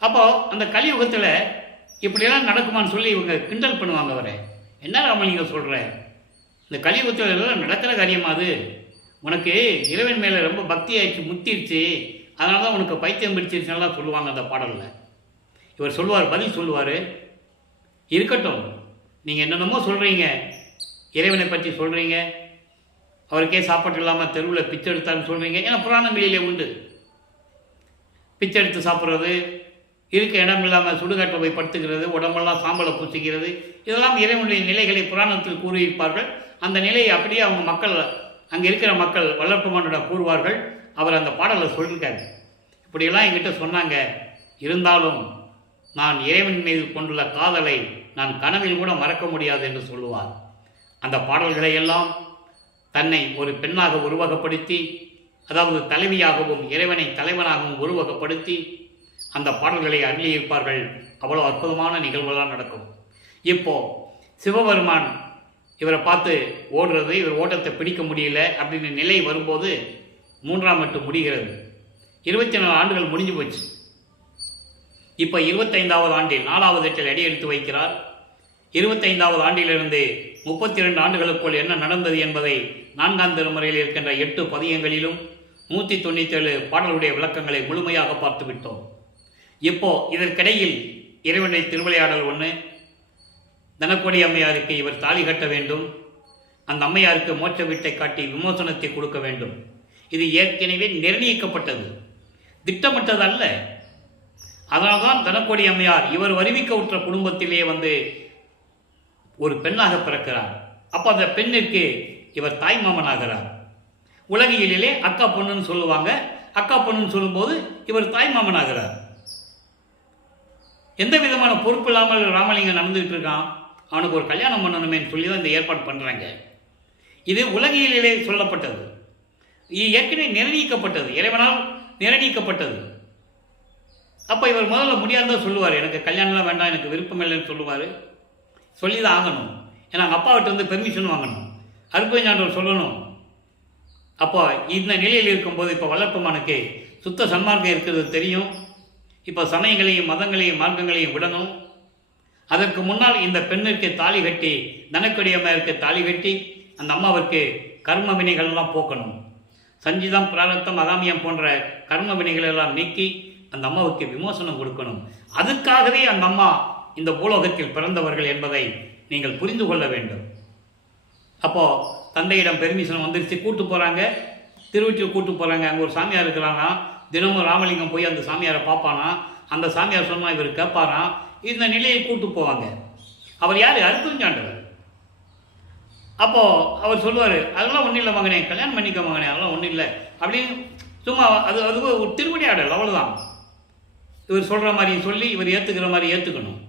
அப்போ அந்த கலியுகத்தில் இப்படியெல்லாம் நடக்குமான்னு சொல்லி இவங்க கிண்டல் பண்ணுவாங்க அவரை. என்ன ராமலிங்கம் சொல்கிற, இந்த கலியுகத்தில் எல்லாம் நடக்கிற காரியமா அது? உனக்கு இறைவன் மேலே ரொம்ப பக்தி ஆயிடுச்சு, முத்திடுச்சு, அதனால தான் உனக்கு பைத்தியம் பிடிச்சிருச்சுலாம் சொல்லுவாங்க அந்த பாடலில். இவர் சொல்லுவார், பதில் சொல்லுவார், இருக்கட்டும், நீங்கள் என்னென்னமோ சொல்கிறீங்க, இறைவனை பற்றி சொல்கிறீங்க, அவருக்கே சாப்பாட்டு இல்லாமல் தெருவில் பிச்சை எடுத்தான்னு சொல்கிறீங்க. ஏன்னா புராணங்களிலே உண்டு, பிச்சை எடுத்து சாப்பிட்றது, இருக்க இடம் இல்லாமல் சுடுகாட்டை போய் படுத்துக்கிறது, உடம்பெல்லாம் சாம்பலை பூசிக்கிறது, இதெல்லாம் இறைவனுடைய நிலைகளை புராணத்தில் கூறியிருப்பார்கள். அந்த நிலையை அப்படியே அவங்க மக்கள், அங்கே இருக்கிற மக்கள் வல்லப்பெருமானோட கூறுவார்கள். அவர் அந்த பாடலை சொல்லியிருக்காரு. இப்படியெல்லாம் என்கிட்ட சொன்னாங்க, இருந்தாலும் நான் இறைவன் மீது கொண்டுள்ள காதலை நான் கனவில் கூட மறக்க முடியாது என்று சொல்லுவார். அந்த பாடல்களை எல்லாம் தன்னை ஒரு பெண்ணாக உருவகப்படுத்தி, அதாவது தலைவியாகவும் இறைவனை தலைவனாகவும் உருவகப்படுத்தி அந்த பாடல்களை அருளியிருப்பார்கள். அவ்வளோ அற்புதமான நிகழ்வுகளாக நடக்கும். இப்போ சிவபெருமான் இவரை பார்த்து ஓடுறது, இவர் ஓட்டத்தை பிடிக்க முடியல அப்படின்னு நிலை வரும்போது 3ஆம் எட்டு முடிகிறது. 24 ஆண்டுகள் முடிஞ்சு போச்சு. இப்போ 25வது ஆண்டில் 4வது எட்டில் அடி எடுத்து வைக்கிறார். 25வது ஆண்டிலிருந்து 32 ஆண்டுகளுக்குள் என்ன நடந்தது என்பதை 4ஆம் திருமுறையில் இருக்கின்ற 8 பதியங்களிலும் 197 பாடலுடைய விளக்கங்களை முழுமையாக பார்த்து விட்டோம். இப்போ இதற்கிடையில் இறைவனுடைய திருவிளையாடல் ஒன்று. தனக்கோடி அம்மையாருக்கு இவர் தாலி கட்ட வேண்டும், அந்த அம்மையாருக்கு மோட்ச வீட்டை காட்டி விமோசனத்தை கொடுக்க வேண்டும். இது ஏற்கனவே நிர்ணயிக்கப்பட்டது, திட்டமிட்டது அல்ல. அதனால்தான் தனக்கோடி அம்மையார் இவர் வருவிக்க உற்ற குடும்பத்திலே வந்து ஒரு பெண்ணாக பிறக்கிறார். அப்போ அந்த பெண்ணிற்கு இவர் தாய் மாமனாகிறார். உலகியலிலே அக்கா பொண்ணுன்னு சொல்லுவாங்க. அக்கா பொண்ணுன்னு சொல்லும்போது இவர் தாய் மாமனாகிறார். எந்த விதமான பொறுப்பு இல்லாமல் ராமலிங்கம் நடந்துகிட்டு இருக்கான். அவனுக்கு ஒரு கல்யாணம் பண்ணணுமேன்னு சொல்லி தான் இந்த ஏற்பாடு பண்ணுறாங்க. இது உலகியலிலே சொல்லப்பட்டது, இது ஏற்கனவே நிர்ணயிக்கப்பட்டது, இறைவனால் நிர்ணயிக்கப்பட்டது. அப்போ இவர் முதல்ல முடியாதான் சொல்லுவார், எனக்கு கல்யாணம்லாம் வேண்டாம், எனக்கு விருப்பம் இல்லைன்னு சொல்லுவார். சொல்லி தான் ஆகணும். ஏன்னா அவங்க அப்பாவிட்ட வந்து பெர்மிஷன் வாங்கணும், அருப்பஞ்சாண்டவர் சொல்லணும். அப்போ இந்த நிலையில் இருக்கும்போது இப்போ வல்லப்பெருமானுக்கு சுத்த சன்மார்க்கம் இருக்கிறது தெரியும். இப்போ சமயங்களையும் மதங்களையும் மார்க்கங்களையும் விடணும். அதற்கு முன்னால் இந்த பெண்ணிற்கு தாலி கட்டி, தனக்கோடி அம்மையாருக்கு தாலி கட்டி அந்த அம்மாவிற்கு கர்ம வினைகளெல்லாம் போக்கணும். சஞ்சிதம், பிராரத்தம், அகாமியம் போன்ற கர்ம வினைகளெல்லாம் நீக்கி அந்த அம்மாவுக்கு விமோசனம் கொடுக்கணும். அதுக்காகவே அந்த அம்மா இந்த பூலோகத்தில் பிறந்தவர்கள் என்பதை நீங்கள் புரிந்து கொள்ள வேண்டும். அப்போது தந்தையிடம் பெர்மிஷன் வந்துருச்சு, கூட்டு போகிறாங்க, திருவொற்றியூர் கூட்டு போகிறாங்க. அங்கே ஒரு சாமியார் இருக்கிறானா, தினமும் ராமலிங்கம் போய் அந்த சாமியாரை பார்ப்பானா, அந்த சாமியார் சொன்னால் இவர் கேட்பாராம். இந்த நிலையில் கூட்டு போவாங்க. அவர் யார்? அருப்பஞ்சாண்டவர். அப்போது அவர் சொல்லுவார், அதெல்லாம் ஒன்றும் இல்லை மகனே, கல்யாணம் பண்ணிக்க மகனே, அதெல்லாம் ஒன்றும் இல்லை அப்படின்னு சும்மா அது ஒரு திருவிளையாடல், அவ்வளோதான். இவர் சொல்கிற மாதிரி சொல்லி இவர் ஏற்றுக்கிற மாதிரி ஏற்றுக்கணும்.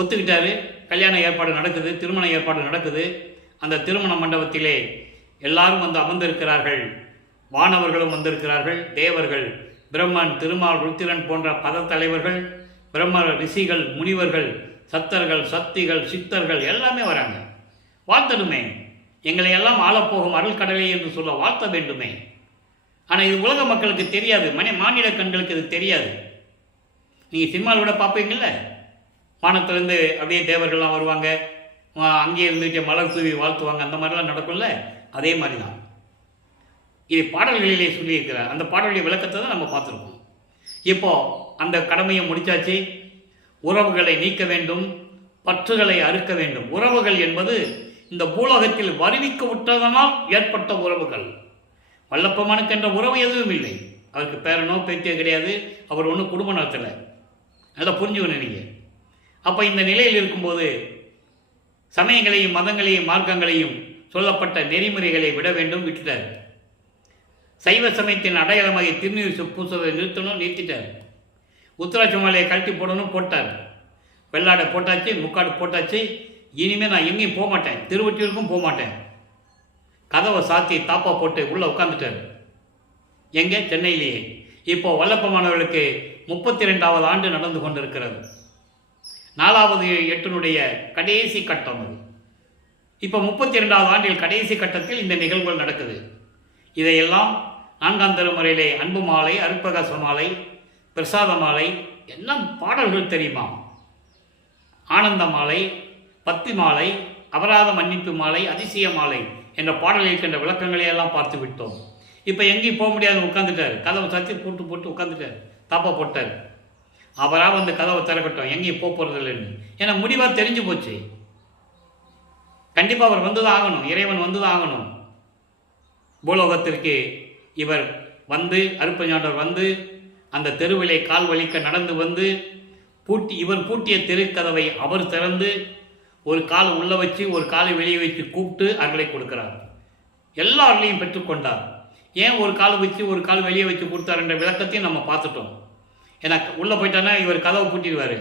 ஒத்துக்கிட்டாரு. கல்யாண ஏற்பாடு நடக்குது, திருமண ஏற்பாடு நடக்குது. அந்த திருமண மண்டபத்திலே எல்லாரும் வந்து அமர்ந்திருக்கிறார்கள். வானவர்களும் வந்திருக்கிறார்கள், தேவர்கள், பிரம்மன், திருமால், ருத்திரன் போன்ற பத தலைவர்கள், பிரம்ம ரிஷிகள், முனிவர்கள், சத்தர்கள், சக்திகள், சித்தர்கள் எல்லாமே வராங்க. வாழ்த்தணுமே, எங்களை எல்லாம் ஆளப்போகும் அருள் கடலை என்று சொல்ல வாழ்த்த வேண்டுமே. ஆனால் இது உலக மக்களுக்கு தெரியாது, மாநில கண்களுக்கு இது தெரியாது. நீங்கள் சினிமாவில் விட பார்ப்பீங்கள்ல, வானத்திலேருந்து அப்படியே தேவர்கள்லாம் வருவாங்க, அங்கேயே இருந்துட்டு மலர் தூவி வாழ்த்துவாங்க, அந்த மாதிரிலாம் நடக்கும்ல, அதே மாதிரி தான் இது பாடல்களிலே சொல்லியிருக்கிறார். அந்த பாடலுடைய விளக்கத்தை தான் நம்ம பார்த்துருக்கோம். இப்போது அந்த கடமையை முடித்தாச்சு. உறவுகளை நீக்க வேண்டும், பற்றுகளை அறுக்க வேண்டும். உறவுகள் என்பது இந்த பூலோகத்தில் வருவிக்க விட்டதனால் ஏற்பட்ட உறவுகள். வல்லப்பெருமானுக்கு என்ற உறவு எதுவும் இல்லை. அவருக்கு பேரனோ பேத்தியோ கிடையாது. அவர் ஒன்றும் குடும்ப நடத்தலை. நல்லா புரிஞ்சுக்கணும் நீங்கள். அப்போ இந்த நிலையில் இருக்கும்போது சமயங்களையும் மதங்களையும் மார்க்கங்களையும் சொல்லப்பட்ட நெறிமுறைகளை விட வேண்டும், விட்டுட்டார். சைவ சமயத்தின் அடையாளமாக திருநீர் பூசுவதை நிறுத்திட்டார். உத்தராட்சி மாலையை கழட்டி போடணும், போட்டார். வெள்ளாடை போட்டாச்சு, முக்காடு போட்டாச்சு. இனிமேல் நான் எங்கேயும் போக மாட்டேன், திருவொற்றியூருக்கும் போக மாட்டேன். கதவை சாத்தி தாப்பா போட்டு உள்ளே உட்காந்துட்டார். எங்கே? சென்னையிலேயே. இப்போ வல்லப்ப மாணவர்களுக்கு 32வது ஆண்டு நடந்து கொண்டிருக்கிறது. 4வது எட்டினுடைய கடைசி கட்டம் அது. இப்போ 32வது ஆண்டில் கடைசி கட்டத்தில் இந்த நிகழ்வுகள் நடக்குது. இதையெல்லாம் 4ஆம் திருமுறையிலே அன்பு மாலை, அருட்பிரகாச மாலை, பிரசாத மாலை, எல்லாம் பாடல்கள் தெரியுமா? ஆனந்த மாலை, பத்தி மாலை, அபராத மன்னிப்பு மாலை, அதிசய மாலை என்ற பாடலில் இருக்கின்ற விளக்கங்களை எல்லாம் பார்த்து விட்டோம். இப்போ எங்கேயும் போக முடியாது, உட்காந்துட்டார். கதவை சத்தி போட்டு உட்காந்துட்டார், தாப்பா போட்டார். அவராக வந்து கதவை திறக்கட்டும், எங்கேயும் போகிறது இல்லைன்னு. ஏன்னா முடிவாக தெரிஞ்சு போச்சு. கண்டிப்பாக அவர் வந்து தான் ஆகணும், இறைவன் வந்து தான் ஆகணும். பூலோகத்திற்கு இவர் வந்து, அருட்பஞாண்டவர் வந்து அந்த தெருவிலே கால் வலிக்க நடந்து வந்து இவர் பூட்டிய தெருக்கதவை அவர் திறந்து ஒரு கால் உள்ள வச்சு ஒரு காலை வெளியே வச்சு கூப்பிட்டு அருளை கொடுக்கிறார். எல்லா அருளையும் பெற்றுக்கொண்டார். ஏன் ஒரு கால் வச்சு ஒரு கால் வெளியே வச்சு கொடுத்தார் என்ற விளக்கத்தையும் நம்ம பார்த்துட்டோம். ஏன்னா உள்ளே போயிட்டானா இவர் கதவை பூட்டிடுவார்,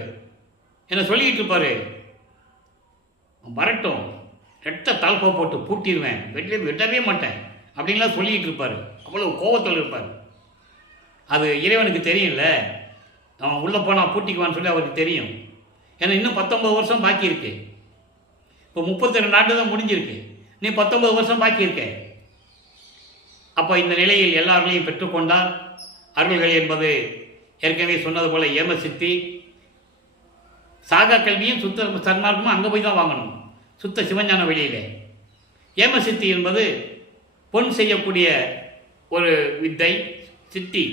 என்ன சொல்லிக்கிட்டு இருப்பார், வரட்டும் ரெட்ட தாழ்ப்பை போட்டு பூட்டிடுவேன், விடவே மாட்டேன் அப்படின்லாம் சொல்லிக்கிட்டு இருப்பார். அவ்வளோ கோபத்தில் இருப்பார். அது இறைவனுக்கு தெரியும்ல, அவன் உள்ளே போனால் பூட்டிக்குவான்னு சொல்லி அவருக்கு தெரியும். ஏன்னா இன்னும் 19 வருஷம் பாக்கி இருக்கு. இப்போ 32 ஆண்டு தான் முடிஞ்சிருக்கு, நீ 19 வருஷம் பாக்கி இருக்க. அப்போ இந்த நிலையில் எல்லார்களையும் பெற்றுக்கொண்டால் அருள்கள் என்பது ஏற்கனவே சொன்னது போல ஏம சித்தி. சாகா கல்வியும் சுத்த சன்மார்க்கமும் அங்கே போய் தான் வாங்கணும், சுத்த சிவஞான வெளியில். ஏம சித்தி என்பது பொன் செய்யக்கூடிய ஒரு வித்தை சித்தி,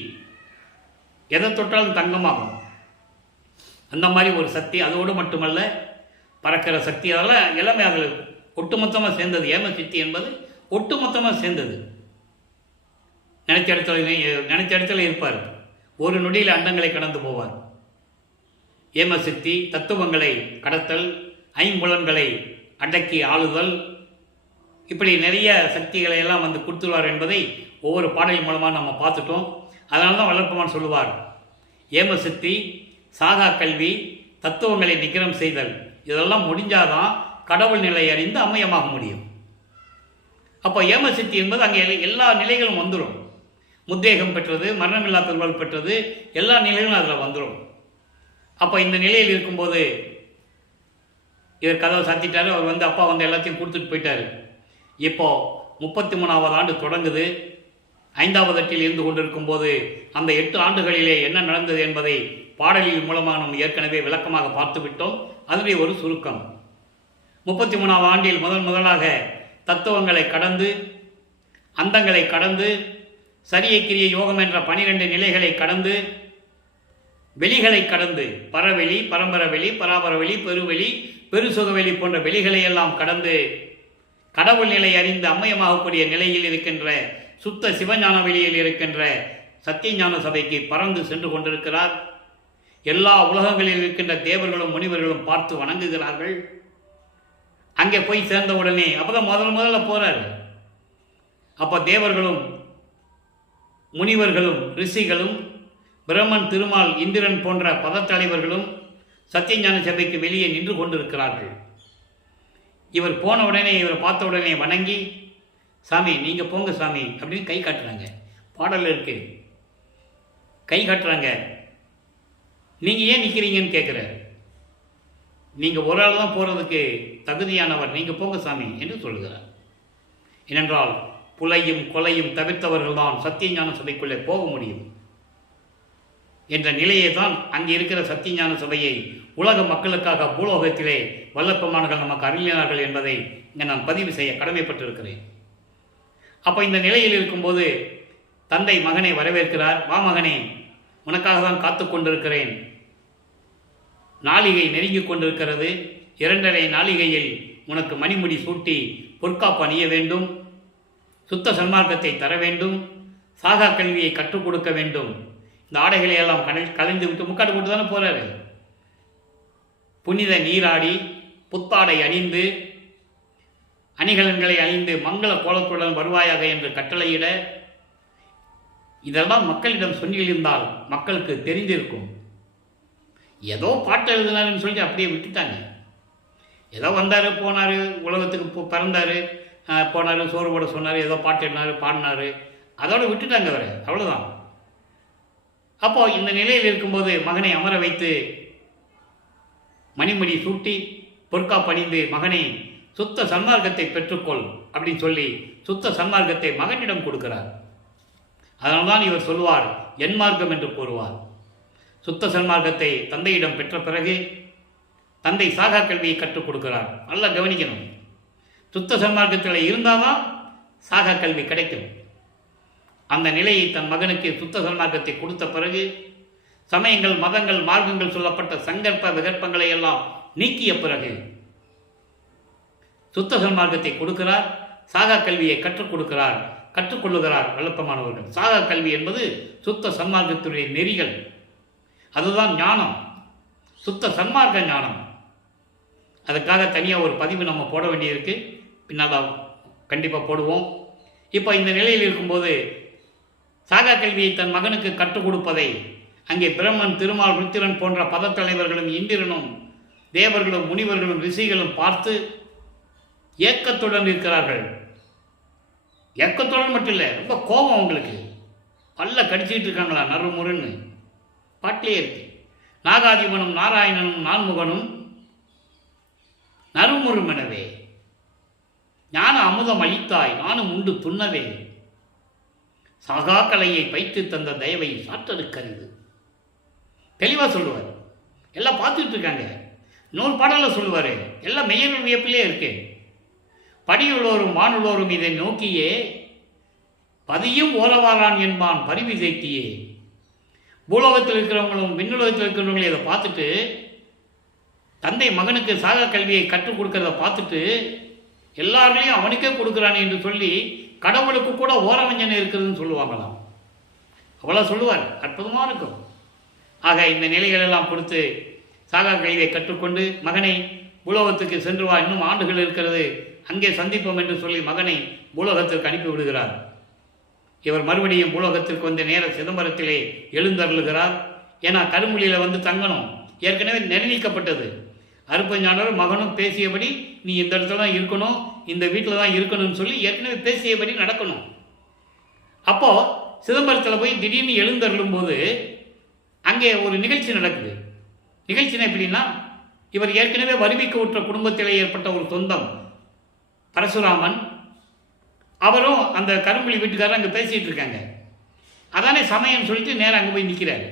எதை தொட்டாலும் தங்கமாகும். அந்த மாதிரி ஒரு சக்தி. அதோடு மட்டுமல்ல, பறக்கிற சக்தி, அதெல்லாம் எல்லாமே அதில் ஒட்டுமொத்தமாக சேர்ந்தது. ஏம சித்தி என்பது ஒட்டுமொத்தமாக சேர்ந்தது. நினைச்ச இடத்துல இருப்பார், ஒரு நொடியில் அண்டங்களை கடந்து போவார். ஏம சித்தி தத்துவங்களை கடத்தல், ஐம்புலன்களை அடக்கி ஆளுதல், இப்படி நிறைய சக்திகளை எல்லாம் வந்து கொடுத்துருவார் என்பதை ஒவ்வொரு பாடலின் மூலமாக நம்ம பார்த்துட்டோம். அதனால தான் வல்லற்பமான் சொல்லுவார், ஏம சித்தி, சாகா கல்வி, தத்துவங்களை நிகரம் செய்தல், இதெல்லாம் முடிஞ்சாதான் கடவுள் நிலை அறிந்து அம்மையமாக முடியும். அப்போ ஏம சித்தி என்பது அங்கே எல்லா நிலைகளும் வந்துடும். முத்தேகம் பெற்றது, மரணமில்லா பெருவாள் பெற்றது, எல்லா நிலைகளும் அதில் வந்துடும். அப்போ இந்த நிலையில் இருக்கும்போது இவர் கதவை சாத்திட்டாரு. அவர் வந்து அப்பா வந்து எல்லாத்தையும் கொடுத்துட்டு போயிட்டார். இப்போ 33வது ஆண்டு தொடங்குது. 5வது எட்டில் இருந்து கொண்டிருக்கும் போது அந்த 8 ஆண்டுகளிலே என்ன நடந்தது என்பதை பாடலின் மூலமாக நம்ம ஏற்கனவே விளக்கமாக பார்த்து விட்டோம். அதனுடைய ஒரு சுருக்கம். 33வது ஆண்டில் முதலாக தத்துவங்களை கடந்து, அந்தங்களை கடந்து, சரியை கிரிய யோகம் என்ற 12 நிலைகளை கடந்து, வெளிகளை கடந்து, பரவெளி, பரம்பரவெளி, பராபரவெளி, பெருவெளி, பெருசுகவெளி போன்ற வெளிகளை எல்லாம் கடந்து கடவுள் நிலை அறிந்து அம்மையமாகக்கூடிய நிலையில் இருக்கின்ற சுத்த சிவஞான வெளியில் இருக்கின்ற சத்தியஞான சபைக்கு பறந்து சென்று கொண்டிருக்கிறார். எல்லா உலகங்களில் இருக்கின்ற தேவர்களும் முனிவர்களும் பார்த்து வணங்குகிறார்கள். அங்கே போய் சேர்ந்த உடனே அப்போதான் முதல்ல போறாரு. அப்போ தேவர்களும் முனிவர்களும் ரிஷிகளும் பிரம்மன், திருமால், இந்திரன் போன்ற பதத்தலைவர்களும் சத்தியஞான சபைக்கு வெளியே நின்று கொண்டிருக்கிறார்கள். இவர் போன உடனே, இவரை பார்த்த உடனே வணங்கி, சாமி நீங்கள் போங்க சாமி அப்படின்னு கை காட்டுறாங்க. பாடல் இருக்கு, கை காட்டுறாங்க. நீங்கள் ஏன் நிற்கிறீங்கன்னு கேட்குறாரு. நீங்கள் ஒரு ஆள் தான் போகிறதுக்கு தகுதியானவர், நீங்கள் போங்க சாமி என்று சொல்கிறார். ஏனென்றால் புலையும் கொலையும் தவிர்த்தவர்கள் தான் சத்தியஞான சபைக்குள்ளே போக முடியும் என்ற நிலையை தான் அங்கே இருக்கிற சத்தியஞான சபையை உலக மக்களுக்காக பூலோகத்திலே வல்லப்பமானர்கள் நமக்கு அருளினார்கள் என்பதை இங்கே நான் பதிவு செய்ய கடமைப்பட்டிருக்கிறேன். அப்போ இந்த நிலையில் இருக்கும்போது தந்தை மகனை வரவேற்கிறார். வா மகனே, உனக்காக தான் காத்து கொண்டிருக்கிறேன். நாளிகை நெருங்கி கொண்டிருக்கிறது. 2.5 நாளிகையில் உனக்கு மணிமுடி சூட்டி பொற்காப்பு அணிய வேண்டும், சுத்த சன்மார்க்கத்தை தர வேண்டும், சாகா கல்வியை கற்றுக் கொடுக்க வேண்டும். இந்த ஆடைகளை எல்லாம் கலைந்து விட்டு முக்காடு போட்டு தானே போறாரு. புனித நீராடி புத்தாடை அணிந்து அணிகலன்களை அணிந்து மங்கள கோலத்துடன் வருவாயாக என்று கட்டளையிட, இதெல்லாம் மக்களிடம் சொல்லியிருந்தால் மக்களுக்கு தெரிந்திருக்கும். ஏதோ பாட்டு எழுதினாருன்னு சொல்லி அப்படியே விட்டுட்டாங்க. ஏதோ வந்தார் போனார், உலகத்துக்கு பிறந்தார், போனார், சோறு போட சொன்னார், ஏதோ பாட்டு எழுதினார், பாடினார், அதோடு விட்டுட்டாங்க அவரை, அவ்வளோதான். அப்போது இந்த நிலையில் இருக்கும்போது மகனை அமர வைத்து மணிமணி சூட்டி பொற்கா பணிந்து மகனை சுத்த சன்மார்க்கத்தை பெற்றுக்கொள் அப்படின்னு சொல்லி சுத்த சன்மார்க்கத்தை மகனிடம் கொடுக்கிறார். அதனால்தான் இவர் சொல்வார் என் மார்க்கம் என்று கூறுவார். சுத்த சன்மார்க்கத்தை தந்தையிடம் பெற்ற பிறகு தந்தை சாகா கல்வியை கற்றுக் கொடுக்கிறார். நல்லா கவனிக்கணும். சுத்த சன்மார்க்கத்தில் இருந்தால் தான் சாகா கல்வி கிடைக்கும். அந்த நிலையை தன் மகனுக்கு சுத்த சன்மார்க்கத்தை கொடுத்த பிறகு சமயங்கள், மதங்கள், மார்க்கங்கள் சொல்லப்பட்ட சங்கற்ப விகற்பங்களை எல்லாம் நீக்கிய பிறகு சுத்த சன்மார்க்கத்தை கொடுக்கிறார். சாகா கல்வியை கற்றுக் கொடுக்கிறார், கற்றுக்கொள்ளுகிறார் வல்லப்பமானவர்கள். சாகா கல்வி என்பது சுத்த சன்மார்க்கத்துடைய நெறிகள். அதுதான் ஞானம், சுத்த சன்மார்க்க ஞானம். அதுக்காக தனியாக ஒரு பதிவு நம்ம போட வேண்டியிருக்கு, பின்னால் கண்டிப்பாக போடுவோம். இப்போ இந்த நிலையில் இருக்கும்போது சாகா கல்வியை தன் மகனுக்கு கற்றுக் கொடுப்பதை அங்கே பிரம்மன், திருமால், ருத்திரன் போன்ற பதத்தலைவர்களும் இந்திரனும் தேவர்களும் முனிவர்களும் ரிஷிகளும் பார்த்து ஏக்கத்துடன் இருக்கிறார்கள். ஏக்கத்துடன் மட்டும் இல்லை, ரொம்ப கோபம் அவங்களுக்கு. பல்ல கடிச்சிக்கிட்டு இருக்காங்களா நறுமுருன்னு பாட்டிலே இருக்கு. நாகாதிபனும் நாராயணனும் நான்முகனும் நறுமுறுமெனவே ஞான அமுதம் அளித்தாய் நானும் உண்டு துண்ணவே சாகா கலையை பைத்து தந்த தயவை சாற்றதுக்கறிது. தெளிவாக சொல்லுவார். எல்லாம் பார்த்துட்டு இருக்காங்க. இன்னொரு பாடலில் சொல்லுவார், எல்லாம் மெய்யல் வியப்பிலே இருக்கு. படியுள்ளோரும் வானுள்ளோரும் இதை நோக்கியே பதியும் ஓலவாரான் என்பான் பரிவி தேக்கியே. பூலோகத்தில் இருக்கிறவங்களும் விண்ணுலகத்தில் இருக்கிறவங்களும் இதை பார்த்துட்டு தந்தை மகனுக்கு சாகா கல்வியை கற்றுக் கொடுக்கறத பார்த்துட்டு எல்லாருலேயும் அவனுக்கே கொடுக்குறானே என்று சொல்லி கடவுளுக்கு கூட ஓரவஞ்சனை இருக்குதுன்னு சொல்லுவாங்களாம். அவ்வளோ சொல்லுவார். அற்புதமாக இருக்கும். ஆக இந்த நிலைகளெல்லாம் கொடுத்து சாகா கல்வியை கற்றுக்கொண்டு மகனை பூலோகத்துக்கு சென்று வா, இன்னும் ஆண்டுகள் இருக்கிறது, அங்கே சந்திப்போம் என்று சொல்லி மகனை பூலோகத்திற்கு அனுப்பி விடுகிறார். இவர் மறுபடியும் பூலோகத்திற்கு வந்து நேர சிதம்பரத்திலே எழுந்தருளுகிறார். ஏன்னா கருமொழியில் வந்து தங்கணும், ஏற்கனவே நிர்ணயிக்கப்பட்டது. அருப்பஞானர் மகனும் பேசியபடி நீ இந்த இடத்துல தான் இருக்கணும், இந்த வீட்டில் தான் இருக்கணும்னு சொல்லி ஏற்கனவே பேசியபடி நடக்கணும். அப்போது சிதம்பரத்தில் போய் திடீர்னு எழுந்தருளும் போது அங்கே ஒரு நிகழ்ச்சி நடக்குது. நிகழ்ச்சினா எப்படின்னா, இவர் ஏற்கனவே வறுமைக்கு உற்ற குடும்பத்தில் ஏற்பட்ட ஒரு சொந்தம் பரசுராமன், அவரும் அந்த கரும்புலி வீட்டுக்காரர் அங்கே பேசிகிட்டு இருக்காங்க. அதானே சமயம்னு சொல்லிட்டு நேராக அங்கே போய் நிற்கிறார்.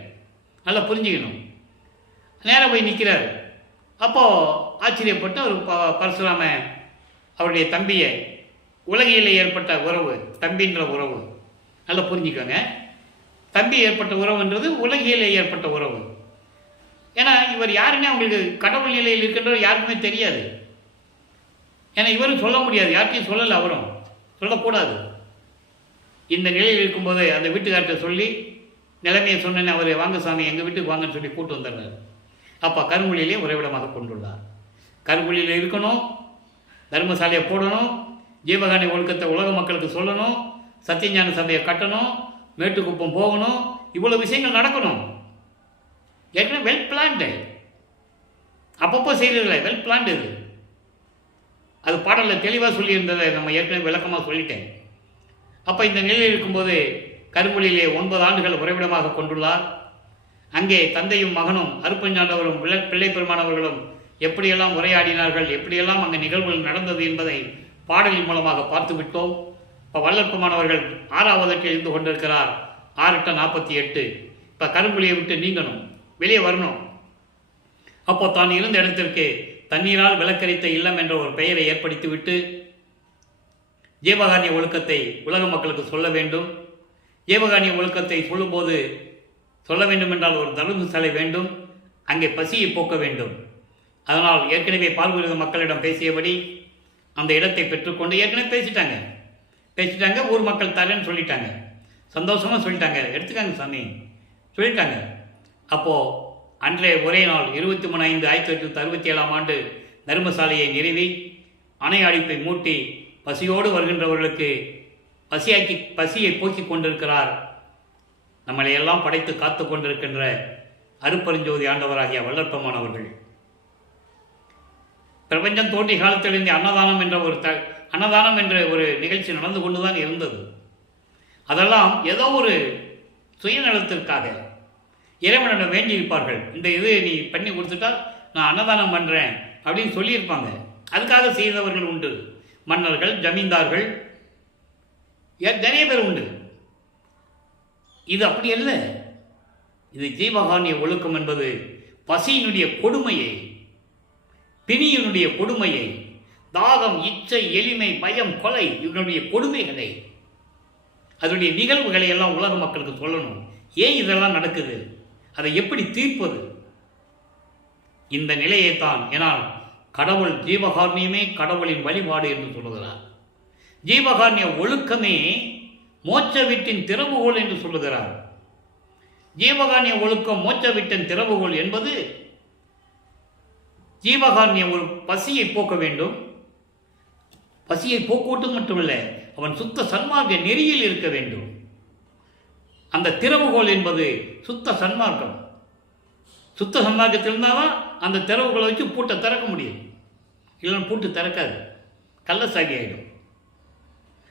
நல்லா புரிஞ்சுக்கணும். நேராக போய் நிற்கிறார். அப்போது ஆச்சரியப்பட்டு அவர் பரசுராம அவருடைய தம்பியை, உலகியில் ஏற்பட்ட உறவு, தம்பின்ற உறவு நல்லா புரிஞ்சுக்கோங்க. தம்பி ஏற்பட்ட உறவுன்றது உலகியில் ஏற்பட்ட உறவு. ஏன்னா இவர் யாருன்னே அவங்களுக்கு கடவுள் நிலையில் இருக்கின்றவர் யாருக்குமே தெரியாது. ஏன்னா இவரும் சொல்ல முடியாது, யார்கிட்டையும் சொல்லலை, அவரும் சொல்லக்கூடாது. இந்த நிலையில் இருக்கும்போது அந்த வீட்டுக்கார்ட்ட சொல்லி நிலைமையை சொன்னேன்னு அவர் வாங்க சாமி எங்கள் வீட்டுக்கு வாங்கன்னு சொல்லி கூட்டு வந்துடுறாரு. அப்போ கருங்குழியிலே உறைவிடமாக கொண்டுள்ளார். கருங்குழியில் இருக்கணும், தர்மசாலையை போடணும், ஜீவகாணி ஒழுக்கத்தை உலக மக்களுக்கு சொல்லணும், சத்தியஞான சபையை கட்டணும், மேட்டுக்குப்பம் போகணும், இவ்வளோ விஷயங்கள் நடக்கணும். ஏற்கனவே வெல் பிளான்டு, அப்பப்போ செய்கிறதில்ல, வெல் பிளான்டு இது. அது பாடலில் தெளிவாக சொல்லியிருந்ததை நம்ம ஏற்கனவே விளக்கமாக சொல்லிட்டேன். அப்போ இந்த நிலையில் இருக்கும்போது கருங்குழியிலே 9 ஆண்டுகள் உறைவிடமாக கொண்டுள்ளார். அங்கே தந்தையும் மகனும் அருப்பஞ்சாண்டவரும் பிள்ளை பெருமானவர்களும் எப்படியெல்லாம் உரையாடினார்கள், எப்படியெல்லாம் அங்கே நிகழ்வுகள் நடந்தது என்பதை பாடலின் மூலமாக பார்த்து விட்டோம். இப்போ வல்லற்பமானவர்கள் 6வது இருந்து கொண்டிருக்கிறார். 6:48. இப்போ கருங்குழியை விட்டு நீங்கணும், வெளியே வரணும். அப்போ தான் இருந்த இடத்திற்கு தண்ணீரால் விளக்கரித்த இல்லம் என்ற ஒரு பெயரை ஏற்படுத்திவிட்டு ஜீவகாணிய ஒழுக்கத்தை உலக மக்களுக்கு சொல்ல வேண்டும். ஜீவகாணிய ஒழுக்கத்தை சொல்லும்போது சொல்ல வேண்டும் என்றால் ஒரு தர்மசாலை வேண்டும், அங்கே பசியை போக்க வேண்டும். அதனால் ஏற்கனவே பார்வையிட மக்களிடம் பேசியபடி அந்த இடத்தை பெற்றுக்கொண்டு ஏற்கனவே பேசிட்டாங்க. ஊர் மக்கள் தரேன்னு சொல்லிட்டாங்க, சந்தோஷமாக சொல்லிட்டாங்க, எடுத்துக்காங்க சாமி சொல்லிட்டாங்க. அப்போது அன்றைய ஒரே நாள் 23/5/1967 தர்மசாலையை நிறுவி அணை அடிப்பை மூட்டி பசியோடு வருகின்றவர்களுக்கு பசியை போக்கிக் கொண்டிருக்கிறார். நம்மளை எல்லாம் படைத்து காத்து கொண்டிருக்கின்ற அருப்பெருஞ்சோதி ஆண்டவராகிய வல்லற்பெருமான் அவர்கள். பிரபஞ்சம் தோன்றிய காலத்திலிருந்து அன்னதானம் என்ற ஒரு நிகழ்ச்சி நடந்து கொண்டுதான் இருந்தது. அதெல்லாம் ஏதோ ஒரு சுயநலத்திற்காக இறைவனிடம் வேண்டியிருப்பார்கள். இந்த இது நீ பண்ணி கொடுத்துட்டா நான் அன்னதானம் பண்ணுறேன் அப்படின்னு சொல்லியிருப்பாங்க. அதுக்காக செய்தவர்கள் உண்டு. மன்னர்கள், ஜமீன்தார்கள், நிறைய பேர் உண்டு. இது அப்படி அல்ல. இது ஜீவகாருண்ய ஒழுக்கம் என்பது பசியினுடைய கொடுமையை, பிணியினுடைய கொடுமையை, தாகம், இச்சை, எளிமை, பயம், கொலை இதனுடைய கொடுமைகளை, அதனுடைய நிகழ்வுகளை எல்லாம் உலக மக்களுக்கு சொல்லணும். ஏன் இதெல்லாம் நடக்குது, அதை எப்படி தீர்ப்பது, இந்த நிலையைத்தான். ஏனால் கடவுள் ஜீவகாருண்யமே கடவுளின் வழிபாடு என்று சொல்லுகிறார். ஜீவகாருண்ய ஒழுக்கமே மோட்ச வீட்டின் திறவுகோல் என்று சொல்லுகிறார். ஜீவகாருண்ய ஒழுக்கம் மோட்ச வீட்டின் திறவுகோல் என்பது ஜீவகாருண்ய ஒரு பசியை போக்க வேண்டும். பசியை போக்குவட்டு மட்டுமல்ல, அவன் சுத்த சன்மார்க்க நெறியில் இருக்க வேண்டும். அந்த திறவுகோல் என்பது சுத்த சன்மார்க்கம். சுத்த சன்மார்க்கத்தில் இருந்தால்தான் அந்த திறவுகோலை வச்சு பூட்டை திறக்க முடியும். இல்லைன்னா பூட்டு திறக்காது, கள்ளசாகி ஆகிடும்.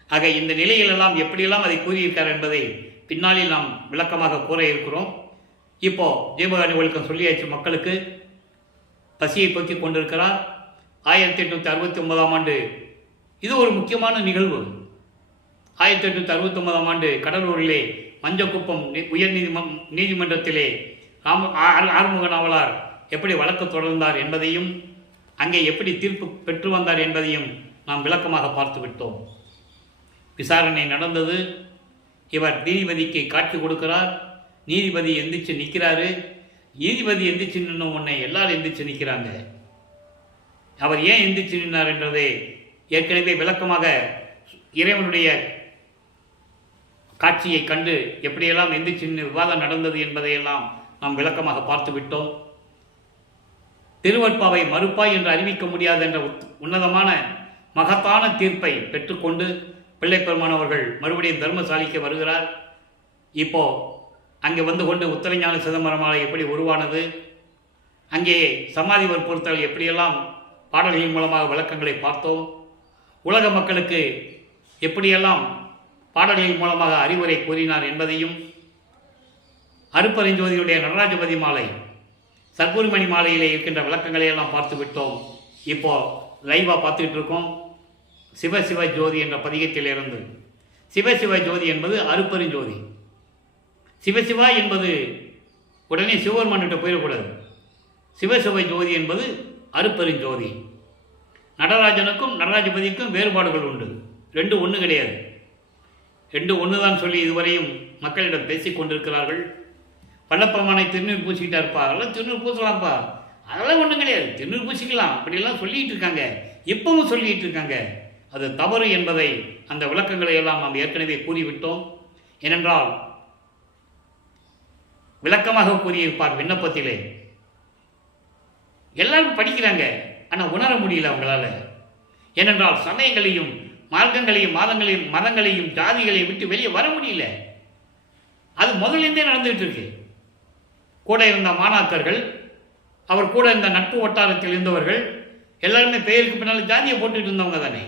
ஆக இந்த நிலையிலெல்லாம் எப்படியெல்லாம் அதை கூறியிருக்கார் என்பதை பின்னாளில் நாம் விளக்கமாக கூற இருக்கிறோம். இப்போ ஜீவகாருண்ய ஒழுக்கம் சொல்லியாச்சு. மக்களுக்கு பசியை போக்கிக் கொண்டிருக்கிறார். 1869 இது ஒரு முக்கியமான நிகழ்வு. 1869 கடலூரிலே மஞ்சக்குப்பம் உயர் நீதிமன்றத்திலே ஆறுமுக நாவலார் எப்படி வழக்கு தொடர்ந்தார் என்பதையும் அங்கே எப்படி தீர்ப்பு பெற்று வந்தார் என்பதையும் நாம் விளக்கமாக பார்த்து விட்டோம். விசாரணை நடந்தது. இவர் நீதிபதிக்கு காட்சி கொடுக்கிறார். நீதிபதி எந்திரிச்சு நிற்கிறாரு. நீதிபதி எந்திரிச்சு நின்ன உடனே எல்லாரும் எந்திரிச்சு நிற்கிறாங்க. அவர் ஏன் எந்திரிச்சு நின்றார் என்றதை ஏற்கனவே விளக்கமாக இறைவனுடைய காட்சியை கண்டு எப்படியெல்லாம் எந்திரிச்சு நின்று விவாதம் நடந்தது என்பதையெல்லாம் நாம் விளக்கமாக பார்த்து விட்டோம். திருவற்பாவை மறுப்பாய் என்று அறிவிக்க முடியாது என்ற உன்னதமான மகத்தான தீர்ப்பை பெற்றுக்கொண்டு பிள்ளைப்பெருமான் அவர்கள் மறுபடியும் தர்மசாலைக்கு வருகிறார். இப்போ அங்கே வந்து கொண்டு உத்தரஞான சிதம்பரமாலை எப்படி உருவானது, அங்கே சமாதி வற்புறுத்தல் எப்படியெல்லாம் பாடல்களின் மூலமாக விளக்கங்களை பார்த்தோம். உலக மக்களுக்கு எப்படியெல்லாம் பாடல்களின் மூலமாக அறிவுரை கூறினார் என்பதையும், அருப்பெருஞ்சோதியுடைய நடராஜபதி மாலை, சர்க்குருமணி மாலையிலே இருக்கின்ற விளக்கங்களை எல்லாம் பார்த்து விட்டோம். இப்போ லைவாக பார்த்துக்கிட்டு இருக்கோம். சிவசிவ ஜோதி என்ற பதிகத்திலிருந்து. சிவசிவ ஜோதி என்பது அருப்பெருஞ்சோதி. சிவசிவா என்பது உடனே சிவபெருமான்கிட்ட போயிடக்கூடாது. சிவசிவ ஜோதி என்பது அருப்பெருஞ்சோதி. நடராஜனுக்கும் நடராஜபதிக்கும் வேறுபாடுகள் உண்டு. ரெண்டு ஒன்று கிடையாது. ரெண்டு ஒன்று தான் சொல்லி இதுவரையும் மக்களிடம் பேசிக் கொண்டிருக்கிறார்கள். வல்லப்பெருமானை திருநீர் பூசிக்கிட்டாருப்பா, அதெல்லாம் திருநீர் பூசலாம்ப்பா, அதெல்லாம் ஒன்றும் கிடையாது, திருநீர் பூசிக்கலாம் அப்படிலாம் சொல்லிகிட்டு இருக்காங்க. இப்பவும் சொல்லிகிட்டு இருக்காங்க. அது தவறு என்பதை அந்த விளக்கங்களை எல்லாம் நாம் ஏற்கனவே கூறிவிட்டோம். ஏனென்றால் விளக்கமாக கூறியிருப்பார் விண்ணப்பத்திலே. எல்லாரும் படிக்கிறாங்க, ஆனால் உணர முடியல அவங்களால. ஏனென்றால் சமயங்களையும் மார்க்கங்களையும் மதங்களையும் ஜாதிகளையும் விட்டு வெளியே வர முடியல. அது முதலிருந்தே நடந்துகிட்டு இருக்கு. கூட இருந்த மாணாக்கர்கள், அவர் கூட இருந்த நட்பு வட்டாரத்தில் இருந்தவர்கள் எல்லாருமே பெயருக்கு பின்னால் ஜாதியை போட்டுட்டு இருந்தவங்க தானே.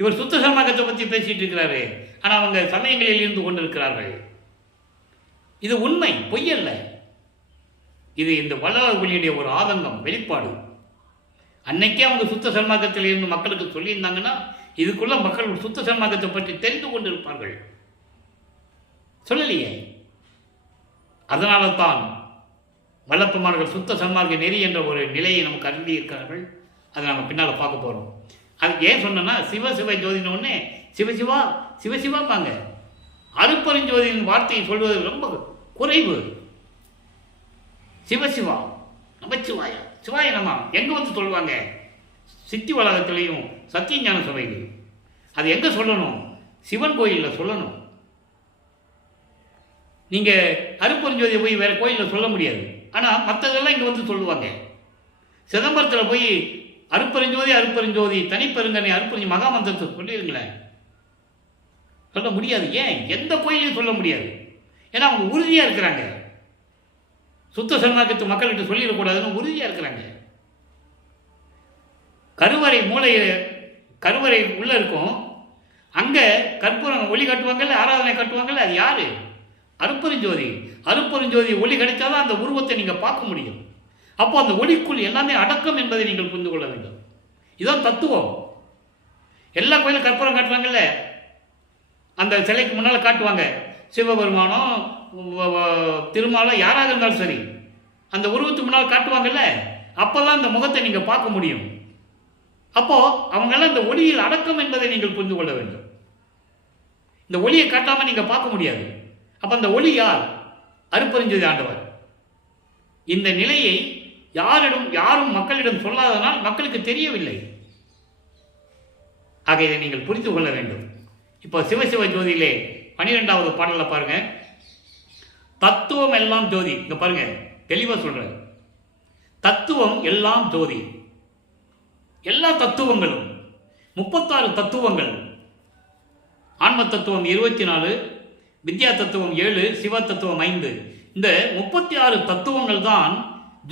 இவர் சுத்த சன்மார்க்கத்தை பற்றி பேசிட்டு இருக்கிறாரு, ஆனால் அவங்க சமயங்களில் இருந்து கொண்டிருக்கிறார்கள். இது உண்மை, பொய்யல்ல. இது இந்த வள்ளலார் ஒளியுடைய ஒரு ஆதங்கம், வெளிப்பாடு. அன்னைக்கே அவங்க சுத்த சன்மார்க்கத்தில் இருந்து மக்களுக்கு சொல்லியிருந்தாங்கன்னா இதுக்குள்ள மக்கள் சுத்த சன்மார்க்கத்தை பற்றி தெரிந்து கொண்டிருப்பார்கள். சொல்லலையே. அதனால தான் வல்லப்பெருமான்கள் சுத்த சன்மார்க்க நெறி என்ற ஒரு நிலையை நமக்கு அருந்தி இருக்கிறார்கள். அதை நம்ம பின்னால் பார்க்க போகிறோம். அது ஏன் சொன்னோன்னா, சிவசிவ ஜோதின உடனே சிவசிவா சிவசிவாப்பாங்க. அருப்பெருஞ்சோதியின் வார்த்தையை சொல்வது ரொம்ப குறைவு. சிவசிவா, நமச்சிவாயா, சிவாய நம்ம எங்கே வந்து சொல்லுவாங்க? சித்தி வளாகத்திலையும் சத்தியஞான சபையிலையும். அது எங்கே சொல்லணும்? சிவன் கோயிலில் சொல்லணும். நீங்கள் அருப்பெருஞ்சோதியை போய் வேறு கோயிலில் சொல்ல முடியாது. ஆனால் மற்றதெல்லாம் இங்கே வந்து சொல்லுவாங்க. சிதம்பரத்தில் போய் அருப்பெருஞ்சோதி அருப்பெருஞ்சோதி தனிப்பெருங்கனை அருப்பெருஞ்சி மகாமந்திரத்தை சொல்லிடுங்களேன். சொல்ல முடியாது. ஏன்? எந்த கோயிலையும் சொல்ல முடியாது. ஏன்னா அவங்க உறுதியாக இருக்கிறாங்க. சுத்த சன்மார்க்கத்து மக்கள்கிட்ட சொல்லிடக்கூடாதுன்னு உறுதியாக இருக்கிறாங்க. கருவறை உள்ள இருக்கும். அங்கே கற்பூரம் ஒளி கட்டுவாங்கல்ல, ஆராதனை கட்டுவாங்கல்ல, அது யாரு? அருப்பெருஞ்சோதி. அருப்பெருஞ்சோதி ஒளி கிடைத்தாதான் அந்த உருவத்தை நீங்கள் பார்க்க முடியும். அப்போ அந்த ஒளிக்குள் எல்லாமே அடக்கம் என்பதை நீங்கள் புரிந்து கொள்ள வேண்டும். இதுதான் தத்துவம். எல்லா கோயிலும் கற்பூரம் காட்டுவாங்கல்ல, அந்த சிலைக்கு முன்னால் காட்டுவாங்க. சிவபெருமானோ திருமாலோ யாராக இருந்தாலும் சரி, அந்த உருவத்துக்கு முன்னால் காட்டுவாங்கல்ல, அப்போதான் அந்த முகத்தை நீங்கள் பார்க்க முடியும். அப்போ அவங்கெல்லாம் இந்த ஒளியில் அடக்கம் என்பதை நீங்கள் புரிந்து கொள்ள வேண்டும். இந்த ஒளியை காட்டாமல் நீங்கள் பார்க்க முடியாது. அப்போ அந்த ஒளி யார்? அருப்பெருஞ்சோதி ஆண்டவர். இந்த நிலையை யாரும் மக்களிடம் சொல்லாதனால் மக்களுக்கு தெரியவில்லை. ஆக இதை நீங்கள் புரிந்து கொள்ள வேண்டும். இப்போ சிவசிவ ஜோதியிலே 12வது பாடல பாருங்க. தத்துவம் எல்லாம் ஜோதி. இங்க பாருங்க, தெளிவா சொல்ற. தத்துவம் எல்லாம் ஜோதி. எல்லா தத்துவங்களும் 36 தத்துவங்கள். ஆன்ம தத்துவம் 24, வித்யா தத்துவம் 7, சிவ தத்துவம் 5. இந்த 36 தத்துவங்கள் தான்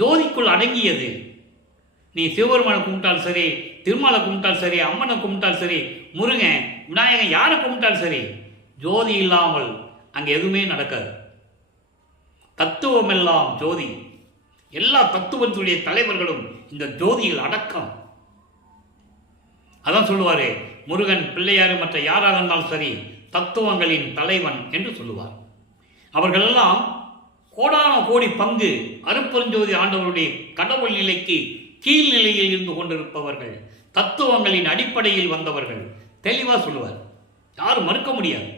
ஜோதிக்குள் அடங்கியது. நீ சிவபெருமானை கும்பிட்டாலும் சரி, திருமாலை கும்பிட்டாலும் சரி, அம்மனை கும்பிட்டாலும் சரி, முருகன் விநாயகன் யாரை கும்பிட்டாலும் சரி, ஜோதி இல்லாமல் அங்கே எதுவுமே நடக்காது. தத்துவம் எல்லாம் ஜோதி. எல்லா தத்துவத்துடைய தலைவர்களும் இந்த ஜோதியில் அடக்கம். அதான் சொல்லுவாரு, முருகன் பிள்ளையாறு மற்ற யாராக இருந்தாலும் சரி தத்துவங்களின் தலைவன் என்று சொல்லுவார். அவர்களெல்லாம் கோடான கோடி பங்கு அருப்பெருஞ்சோதி ஆண்டவருடைய கடவுள் நிலைக்கு கீழ்நிலையில் இருந்து கொண்டிருப்பவர்கள், தத்துவங்களின் அடிப்படையில் வந்தவர்கள். தெளிவா சொல்லுவார், யாரும் மறுக்க முடியாது.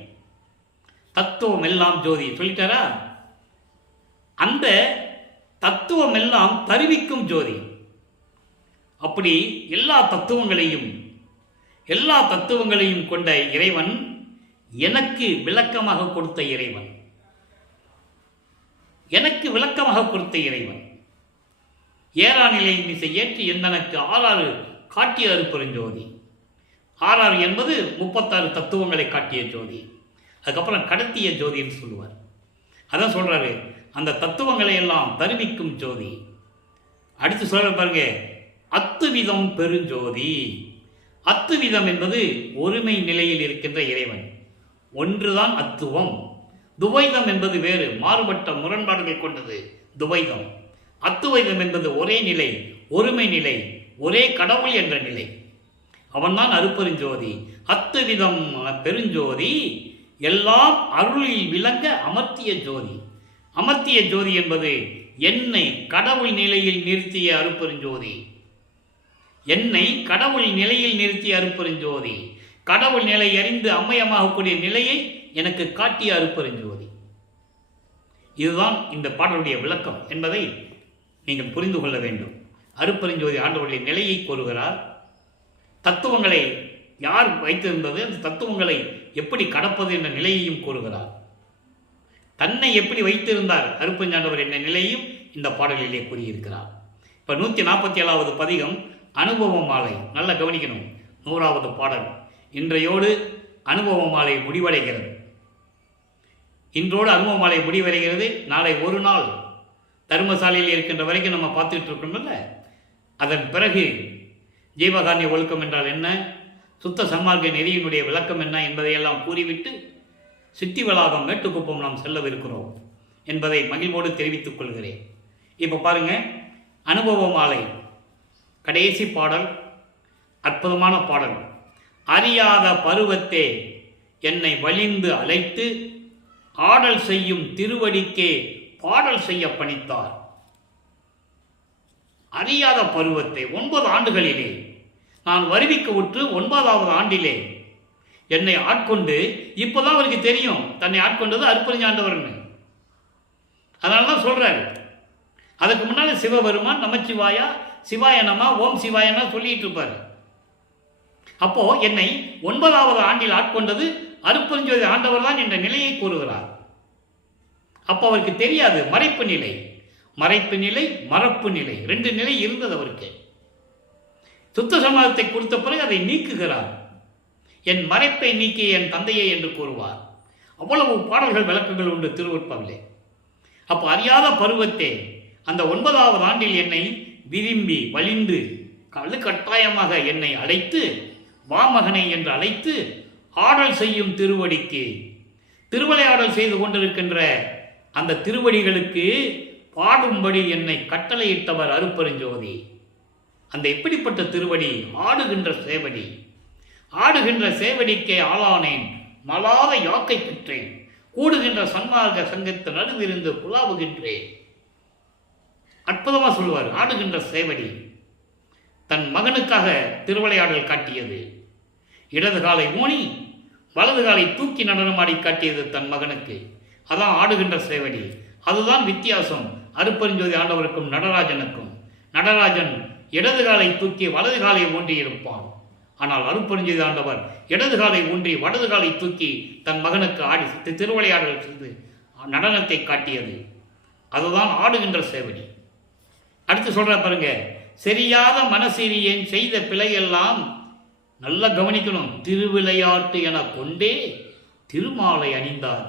தத்துவம் எல்லாம் ஜோதி சொல்லிட்டாரா? அந்த தத்துவம் எல்லாம் தருவிக்கும் ஜோதி. அப்படி எல்லா தத்துவங்களையும் கொண்ட இறைவன் எனக்கு விளக்கமாக கொடுத்த இறைவன். எனக்கு விளக்கமாக கொடுத்த இறைவன். ஏறா நிலை மிசை ஏற்றி எந்தனக்கு 6 காட்டிய அருப்பெருஞ்சோதி. 6 என்பது 36 தத்துவங்களை காட்டிய ஜோதி. அதுக்கப்புறம் கடத்திய ஜோதின்னு சொல்லுவார். அதான் சொல்றாரு, அந்த தத்துவங்களை எல்லாம் தருவிக்கும் ஜோதி. அடுத்து சொல்ற பாருங்க, அத்துவிதம் பெருஞ்சோதி. அத்துவிதம் என்பது ஒருமை நிலையில் இருக்கின்ற இறைவன். ஒன்றுதான் அத்துவம். துவைதம் என்பது வேறு, மாறுபட்ட முரண்பாடுகள் கொண்டது துவைதம். அத்துவைதம் என்பது ஒரே நிலை, ஒருமை நிலை, ஒரே கடவுள் என்ற நிலை. அவன்தான் அருப்பெருஞ்சோதி. அத்துவிதம் பெருஞ்சோதி எல்லாம் அருளில் விளங்க அமர்த்திய ஜோதி. அமர்த்திய ஜோதி என்பது என்னை கடவுள் நிலையில் நிறுத்திய அருப்பெருஞ்சோதி. என்னை கடவுள் நிலையில் நிறுத்திய அருப்பெருஞ்சோதி. கடவுள் நிலை அறிந்து அம்மயமாகக்கூடிய நிலையை எனக்கு காட்டிய அருப்பெருஞ்சோதி. இதுதான் இந்த பாடலுடைய விளக்கம் என்பதை நீங்கள் புரிந்து கொள்ள வேண்டும். அருப்பெருஞ்சோதி ஆண்டவருடைய நிலையை கூறுகிறார். தத்துவங்களை யார் வைத்திருந்தது, அந்த தத்துவங்களை எப்படி கடப்பது என்ற நிலையையும் கூறுகிறார். தன்னை எப்படி வைத்திருந்தார் அருப்பெருஞ்சாண்டவர் என்ற நிலையும் இந்த பாடலிலே கூறியிருக்கிறார். இப்போ 147வது பதிகம் அனுபவ மாலை. நல்லா கவனிக்கணும். 100வது பாடல். இன்றையோடு அனுபவ மாலை முடிவடைகிறது. இன்றோடு அனுபவ மாலை முடிவடைகிறது. நாளை ஒரு நாள் தர்மசாலையில் இருக்கின்ற வரைக்கும் நம்ம பார்த்துட்டு இருக்கோம்ல. அதன் பிறகு ஜீவகாரண்ய ஒழுக்கம் என்றால் என்ன, சுத்த சன்மார்க்க நெறியினுடைய விளக்கம் என்ன என்பதையெல்லாம் கூறிவிட்டு சித்தி வளாகம் மேட்டுக்குப்பம் நாம் செல்லவிருக்கிறோம் என்பதை மகிழ்வோடு தெரிவித்துக் கொள்கிறேன். இப்போ பாருங்க, அனுபவ மாலை கடைசி பாடல், அற்புதமான பாடல். அறியாத பருவத்தே என்னை வலிந்து அழைத்து ஆடல் செய்யும் திருவடிக்கே பாடல் செய்ய பணித்தார். அறியாத பருவத்தை 9 ஆண்டுகளிலே நான் வருவிக்க விட்டு 9வது ஆண்டிலே என்னை ஆட்கொண்டு, இப்போதான் அவருக்கு தெரியும் தன்னை ஆட்கொண்டது அருப்பெருஞ்சாண்டவர்னு. அதனால தான் சொல்றாரு. அதுக்கு முன்னால சிவபெருமான் நமச்சிவாயா, சிவாய நம, ஓம் சிவாயனா சொல்லிட்டு இருப்பார். அப்போ என்னை 9வது ஆண்டில் ஆட்கொண்டது அருப்பெருஞ்சோதி ஆண்டவர் தான் என்ற நிலையை கூறுகிறார். அப்போ அவருக்கு தெரியாது மறைப்பு நிலை. மறைப்பு நிலை, மறப்பு நிலை, 2 நிலை இருந்தது அவருக்கு. சுத்த சமாதத்தை கொடுத்த பிறகு அதை நீக்குகிறார். என் மறைப்பை நீக்கிய என் தந்தையே என்று கூறுவார். அவ்வளவு பாடல்கள் விளக்கங்கள் உண்டு திருவருட்பாவிலே. அப்போ அறியாத பருவத்தே அந்த 9வது ஆண்டில் என்னை விரும்பி வலிந்து கட்டாயமாக என்னை அழைத்து வாமகனை என்று அழைத்து ஆடல் செய்யும் திருவடிக்கு, திருவிளையாடல் செய்து கொண்டிருக்கின்ற அந்த திருவடிகளுக்கு பாடும்படி என்னை கட்டளையிட்டவர் அருட்பெருஞ்சோதி. அந்த எப்படிப்பட்ட திருவடி? ஆடுகின்ற சேவடி. ஆடுகின்ற சேவடிக்கே ஆளானேன், மலாத யாக்கை பெற்றேன், கூடுகின்ற சன்மார்க்க சங்கத்து நடுவிருந்து குலாவுகின்றேன். அற்புதமாக சொல்லுவார். ஆடுகின்ற சேவடி தன் மகனுக்காக திருவிளையாடல் காட்டியது. இடது காலை ஊனி வலது காலை தூக்கி நடனமாடி காட்டியது தன் மகனுக்கு. அதான் ஆடுகின்ற சேவடி. அதுதான் வித்தியாசம் அருட்பெருஞ்சோதி ஆண்டவருக்கும் நடராஜனுக்கும். நடராஜன் இடது காலை தூக்கி வலது காலை ஊன்றி இருப்பான். ஆனால் அருட்பெருஞ்சோதி ஆண்டவர் இடது காலை ஊன்றி வலது காலை தூக்கி தன் மகனுக்கு ஆடி திருவிளையாடல் செய்து நடனத்தை காட்டியது. அதுதான் ஆடுகின்ற சேவடி. அடுத்து சொல்ற பாருங்க, சரியாத மனசீரியன் செய்த பிழையெல்லாம் நல்லா கவனிக்கணும். திருவிளையாட்டு என கொண்டே திருமாலை அணிந்தார்.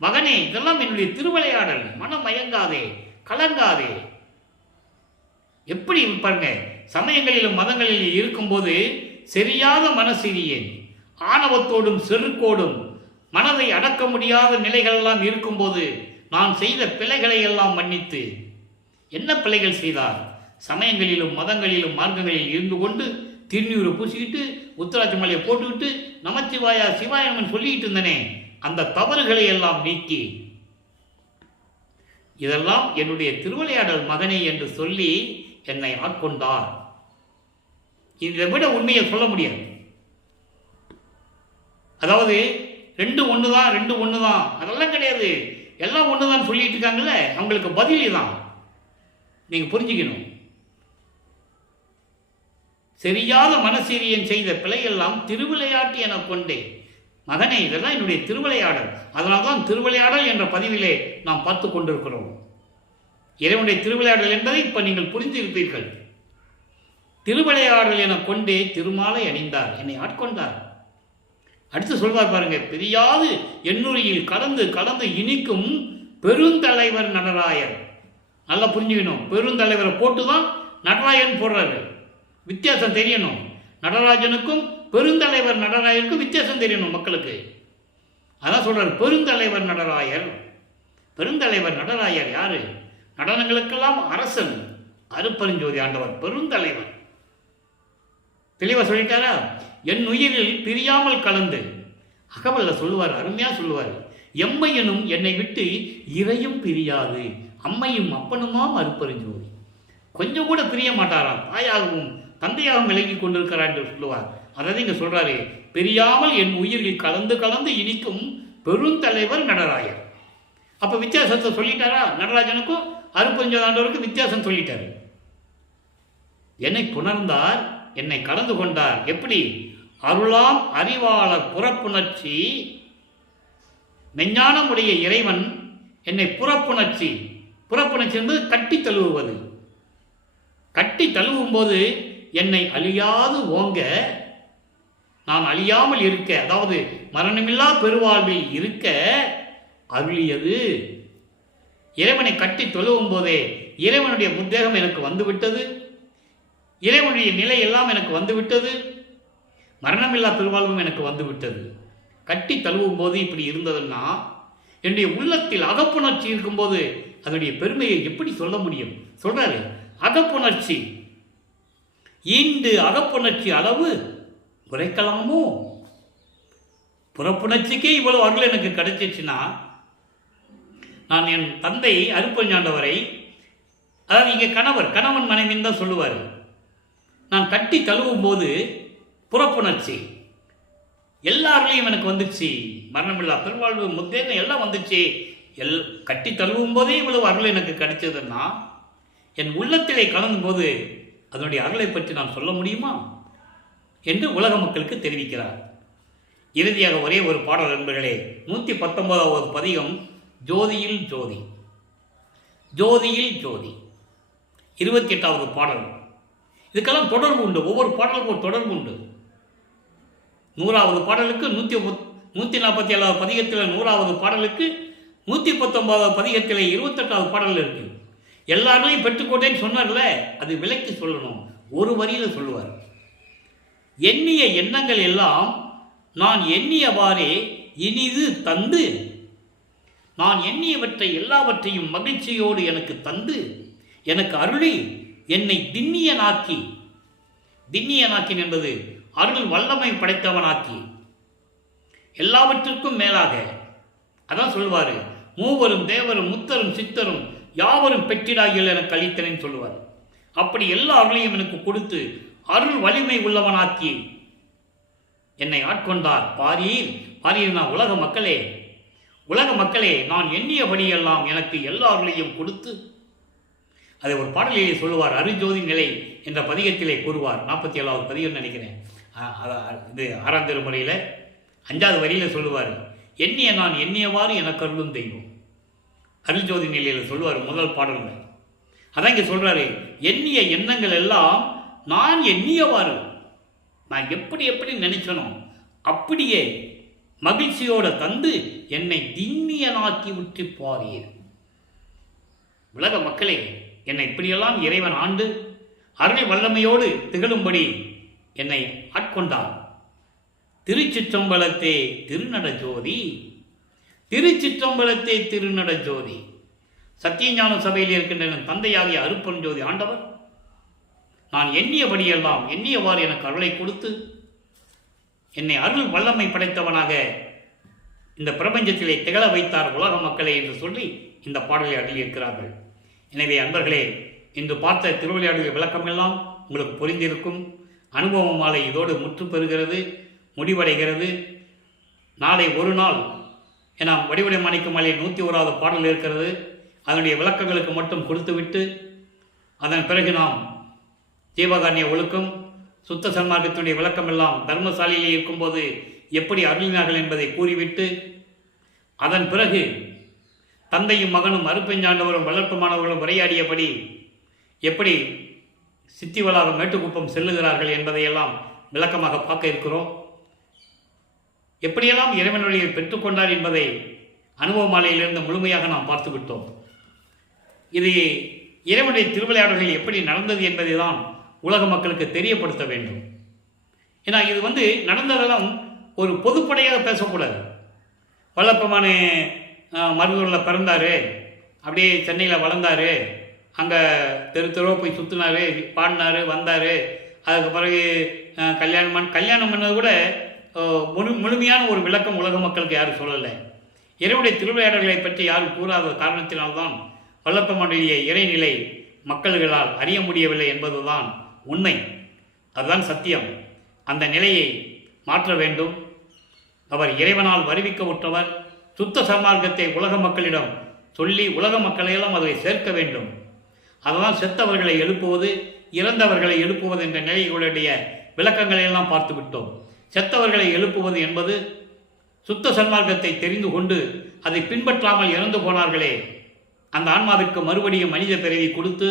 மகனே, இதெல்லாம் என்னுடைய திருவிளையாடல், மனம் மயங்காதே, கலங்காதே. எப்படி பாருங்க, சமயங்களிலும் மதங்களிலும் இருக்கும்போது சரியாத மனசீரியன், ஆணவத்தோடும் செருக்கோடும் மனதை அடக்க முடியாத நிலைகள் எல்லாம் இருக்கும்போது நான் செய்த பிழைகளை எல்லாம் மன்னித்து, என்ன பிழைகள் செய்தார்? சமயங்களிலும் மதங்களிலும் மார்க்கங்களில் இருந்து கொண்டு திருநீரை பூசிக்கிட்டு உத்தராட்சி மலையை போட்டுக்கிட்டு நமச்சிவாயா சிவாயமன் சொல்லிக்கிட்டு இருந்தனே, அந்த தவறுகளை எல்லாம் நீக்கி இதெல்லாம் என்னுடைய திருவிளையாடல் மகனே என்று சொல்லி என்னை ஆட்கொண்டார். இதை விட உண்மையை சொல்ல முடியாது. அதாவது 2 ஒன்று தான், 2 ஒன்று தான், அதெல்லாம் கிடையாது. எல்லாம் ஒன்று தான் சொல்லிட்டு இருக்காங்கல்ல, அவங்களுக்கு பதில் தான். நீங்க புரிஞ்சுக்கணும். சரியாத மனசீரியன் செய்த பிழையெல்லாம் திருவிளையாட்டு என கொண்டே. மகனே, இதெல்லாம் என்னுடைய திருவிளையாடல். அதனால்தான் திருவிளையாடல் என்ற பதிவிலே நாம் பார்த்து கொண்டிருக்கிறோம். இறைவனுடைய திருவிளையாடல் என்பதை இப்ப நீங்கள் புரிந்திருப்பீர்கள். திருவிளையாடல் என கொண்டே திருமாலை அணிந்தார், என்னை ஆட்கொண்டார். அடுத்து சொல்வார் பாருங்க, பிரியாது எண்ணுரியில் கலந்து கலந்து இனிக்கும் பெருந்தலைவர் நடராயர். நல்லா புரிஞ்சுக்கணும். பெருந்தலைவரை போட்டுதான் நடராயன் போடுறாரு. வித்தியாசம் தெரியணும். நடராஜனுக்கும் பெருந்தலைவர் நடராயருக்கும் வித்தியாசம் தெரியணும் மக்களுக்கு. அதான் சொல்றாரு பெருந்தலைவர் நடராயர். பெருந்தலைவர் நடராயர் யாரு? நடனங்களுக்கெல்லாம் அரசன் அருட்பெருஞ்சோதி ஆண்டவர் பெருந்தலைவர். தெளிவா சொல்லிட்டாரா? என் உயிரில் பிரியாமல் கலந்து அகவல்ல சொல்லுவார், அருமையா சொல்லுவார். எம்மையனும் என்னை விட்டு இறையும் பிரியாது, அம்மையும் அப்பனுமாம் அருட்பெருஞ்சோதி. கொஞ்சம் கூட பிரிய மாட்டாராம். தாயாகவும் தந்தையாகவும் விலகி கொண்டிருக்கிறார் என்று சொல்லுவார். அதாவது இங்க சொல்றாரு, பிரியாமல் என் உயிரில் கலந்து கலந்து இனிக்கும் பெருந்தலைவர் நடராயர். அப்ப வித்தியாசத்தை சொல்லிட்டாரா? நடராஜனுக்கும் அருட்பெருஞ்சோதி ஆண்டவருக்கும் வித்தியாசம் சொல்லிட்டாரு. என்னை புணர்ந்தார், என்னை கலந்து கொண்டார். எப்படி? அருளாம் அறிவாளர் புறப்புணர்ச்சி. மெஞ்ஞானமுடைய இறைவன் என்னை புறப்புணர்ச்சி என்பது கட்டி தழுவுவது. கட்டி தழுவும் போது என்னை அழியாது ஓங்க, நான் அழியாமல் இருக்க, அதாவது மரணமில்லா பெருவாழ்வில் இருக்க அருளியது. இறைவனை கட்டி தொழுவும் போதே இறைவனுடைய உத்வேகம் எனக்கு வந்துவிட்டது, இறைவனுடைய நிலை எல்லாம் எனக்கு வந்துவிட்டது, மரணமில்லா பெருவாழ்வும் எனக்கு வந்துவிட்டது. கட்டி தழுவும் போது இப்படி இருந்ததுன்னா, என்னுடைய உள்ளத்தில் அகப்புணர்ச்சி இருக்கும்போது அதனுடைய பெருமையை எப்படி சொல்ல முடியும்? சொல்றாரு, அகப்புணர்ச்சி ஈண்டு அகப்புணர்ச்சி அளவு உரைக்கலாமோ? புறப்புணர்ச்சிக்கே இவ்வளவு அருள் எனக்கு கிடைச்சிச்சுன்னா, நான் என் தந்தை அருட்பெருஞ்சாண்டவரை, அதாவது இங்கே கணவன் மனைவின்னு தான் சொல்லுவார். நான் கட்டி தழுவும் போது புறப்புணர்ச்சி எல்லாருலையும் எனக்கு வந்துச்சு, மரணமில்லா பெருவாழ்வு முத்தேகம் எல்லாம் வந்துச்சு. கட்டி தழுவும் போதே இவ்வளவு அருள் எனக்கு கிடைச்சதுன்னா, என் உள்ளத்திலே கலந்தும் போது அதனுடைய அருளை பற்றி நான் சொல்ல முடியுமா என்று உலக மக்களுக்கு தெரிவிக்கிறார். இறுதியாக ஒரே ஒரு பாடல் நண்பர்களே, 119வது பதிகம் ஜோதியில் ஜோதி. ஜோதியில் ஜோதி 28வது பாடல். இதுக்கெல்லாம் தொடர்பு உண்டு. ஒவ்வொரு பாடலுக்கும் ஒரு தொடர்பு உண்டு. 100வது பாடலுக்கு 147வது பதிகத்தில் 100வது பாடலுக்கு 119வது பதிகத்தில் 28வது பாடல் இருக்கு. எல்லாரையும் பெற்றுக்கொண்டேன்னு சொன்னார்ல, அது விலைக்கு சொல்லணும். ஒரு வரியில் சொல்லுவார். எண்ணிய எண்ணங்கள் எல்லாம் நான் எண்ணியவாறே இனிது தந்து, நான் எண்ணியவற்றை எல்லாவற்றையும் மகிழ்ச்சியோடு எனக்கு தந்து, எனக்கு அருளி என்னை திண்ணியனாக்கி என்பது அருள் வல்லமை படைத்தவனாக்கி, எல்லாவற்றிற்கும் மேலாக அதான் சொல்வார். மூவரும் தேவரும் முத்தரும் சித்தரும் யாவரும் பெற்றிடாகில் எனக்கு அளித்தனேன்னு சொல்லுவார். அப்படி எல்லா அருளையும் எனக்கு கொடுத்து அருள் வலிமை உள்ளவனாக்கி என்னை ஆட்கொண்டார். பாரீர் நான் உலக மக்களே நான் எண்ணியபடியெல்லாம் எனக்கு எல்லா அருளையும் கொடுத்து, அதை ஒரு பாடலிலே சொல்லுவார். அருஜோதி நிலை என்ற பதிகத்திலே கூறுவார். 47வது பதிகம் நினைக்கிறேன். இது 6ஆம் திருமுறையில் 5வது வரியில் சொல்லுவார். நான் எண்ணியவாறு எனக்கு அருளும் தெய்வம். அருள்ஜோதி நிலையில் சொல்லுவார் முதல் பாடலில். அதான் இங்கே சொல்கிறாரு, எண்ணிய எண்ணங்கள் எல்லாம் நான் எண்ணியவாறு, நான் எப்படி நினைச்சனோ அப்படியே மகிழ்ச்சியோட தந்து என்னை திண்ணியனாக்கி விட்டு பாரீர். உலக மக்களே, என்னை இப்படியெல்லாம் இறைவன் ஆண்டு அருள் வல்லமையோடு திகழும்படி என்னை ஆட்கொண்டார். திருச்சிற்றம்பலத்தே திருநட ஜோதி. சத்தியஞான சபையில் இருக்கின்ற தந்தையாகிய அருப்பன் ஜோதி ஆண்டவர் நான் எண்ணியபடியெல்லாம் எண்ணியவாறு எனக்கு அருளை கொடுத்து என்னை அருள் வல்லமை படைத்தவனாக இந்த பிரபஞ்சத்திலே திகழ வைத்தார் உலக மக்களே என்று சொல்லி இந்த பாடலை அருளியிருக்கிறார்கள். எனவே அன்பர்களே, இன்று பார்த்த திருவிளையாடல் விளக்கமெல்லாம் உங்களுக்கு புரிந்திருக்கும். அனுபவ மாலை இதோடு முற்று பெறுகிறது, முடிவடைகிறது. நாளை ஒரு நாள் ஏன்னா வடிவடை மாணிக்க மாலை 101வது பாடல் இருக்கிறது. அதனுடைய விளக்கங்களுக்கு மட்டும் கொடுத்துவிட்டு அதன் பிறகு நாம் ஜீவகாரண்ய ஒழுக்கம் சுத்த சன்மார்க்கத்தினுடைய விளக்கம் எல்லாம் தர்மசாலையில் இருக்கும்போது எப்படி அருளினார்கள் என்பதை கூறிவிட்டு அதன் பிறகு தந்தையும் மகனும் அருப்பெஞ்சாண்டவரும் வளர்ப்புமானவர்களும் உரையாடியபடி எப்படி சித்திவளாக மேட்டுக்குப்பம் செல்லுகிறார்கள் என்பதையெல்லாம் விளக்கமாக பார்க்க இருக்கிறோம். எப்படியெல்லாம் இறைவனுடைய பெற்றுக்கொண்டார் என்பதை அனுபவ மாலையிலிருந்து முழுமையாக நாம் பார்த்து விட்டோம். இது இறைவனுடைய திருவிளையாடல்கள் எப்படி நடந்தது என்பதை தான் உலக மக்களுக்கு தெரியப்படுத்த வேண்டும். ஏன்னா இது நடந்ததெல்லாம் ஒரு பொதுப்படையாக பேசக்கூடாது. வல்லப்பமான மருதூரில் பிறந்தார், அப்படியே சென்னையில் வளர்ந்தார், அங்கே தெருவோ போய் சுற்றினார், பாடினார், வந்தார், அதுக்கு பிறகு கல்யாணம் பண்ணது கூட முழுமையான ஒரு விளக்கம் உலக மக்களுக்கு யாரும் சொல்லலை. இறைவனுடைய திருவிளையாடல்களை பற்றி யாரும் கூறாத காரணத்தினால்தான் வல்லப்பனுடைய இறைநிலை மக்கள்களால் அறிய முடியவில்லை என்பதுதான் உண்மை. அதுதான் சத்தியம். அந்த நிலையை மாற்ற வேண்டும். அவர் இறைவனால் வருவிக்க உற்றவர். சுத்த சன்மார்க்கத்தை உலக மக்களிடம் சொல்லி உலக மக்களையெல்லாம் அதை சேர்க்க வேண்டும். அதனால் செத்தவர்களை எழுப்புவது, இறந்தவர்களை எழுப்புவது என்ற நிலைகளுடைய விளக்கங்களையெல்லாம் பார்த்து விட்டோம். செத்தவர்களை எழுப்புவது என்பது சுத்த சன்மார்க்கத்தை தெரிந்து கொண்டு அதை பின்பற்றாமல் இறந்து போனார்களே, அந்த ஆன்மாவிற்கு மறுபடியும் மனித பிறவி கொடுத்து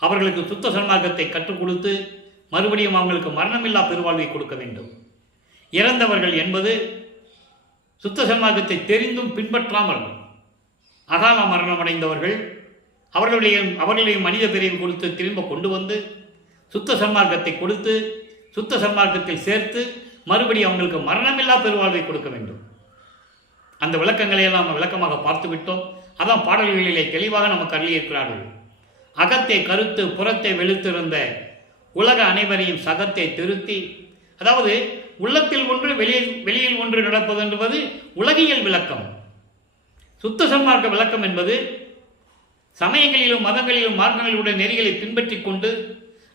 அவர்களுக்கு சுத்த சன்மார்க்கத்தை கற்றுக் கொடுத்து மறுபடியும் அவங்களுக்கு மரணமில்லா பெருவாழ்வை கொடுக்க வேண்டும். இறந்தவர்கள் என்பது சுத்த சன்மார்க்கத்தை தெரிந்தும் பின்பற்றாமல் அகால மரணம் அடைந்தவர்கள், அவர்களுடைய மனித பிறவி கொடுத்து திரும்ப கொண்டு வந்து சுத்த சன்மார்க்கத்தை கொடுத்து சுத்த சன்மார்க்கத்தில் சேர்த்து மறுபடியும் அவங்களுக்கு மரணமில்லா பெருவாழ்வை கொடுக்க வேண்டும். அந்த விளக்கங்களை எல்லாம் நம்ம விளக்கமாக பார்த்து விட்டோம். அதான் பாடல்களிலே தெளிவாக நமக்கு அருளியிருக்கிறார்கள். அகத்தை கருத்து புறத்தை வெளுத்திருந்த உலக அனைவரையும் சகத்தை திருத்தி, அதாவது உள்ளத்தில் ஒன்று வெளியில் ஒன்று நடப்பது என்பது உலகியல் விளக்கம். சுத்த சன்மார்க்க விளக்கம் என்பது சமயங்களிலும் மதங்களிலும் மார்க்கங்களுடைய நெறிகளை பின்பற்றி கொண்டு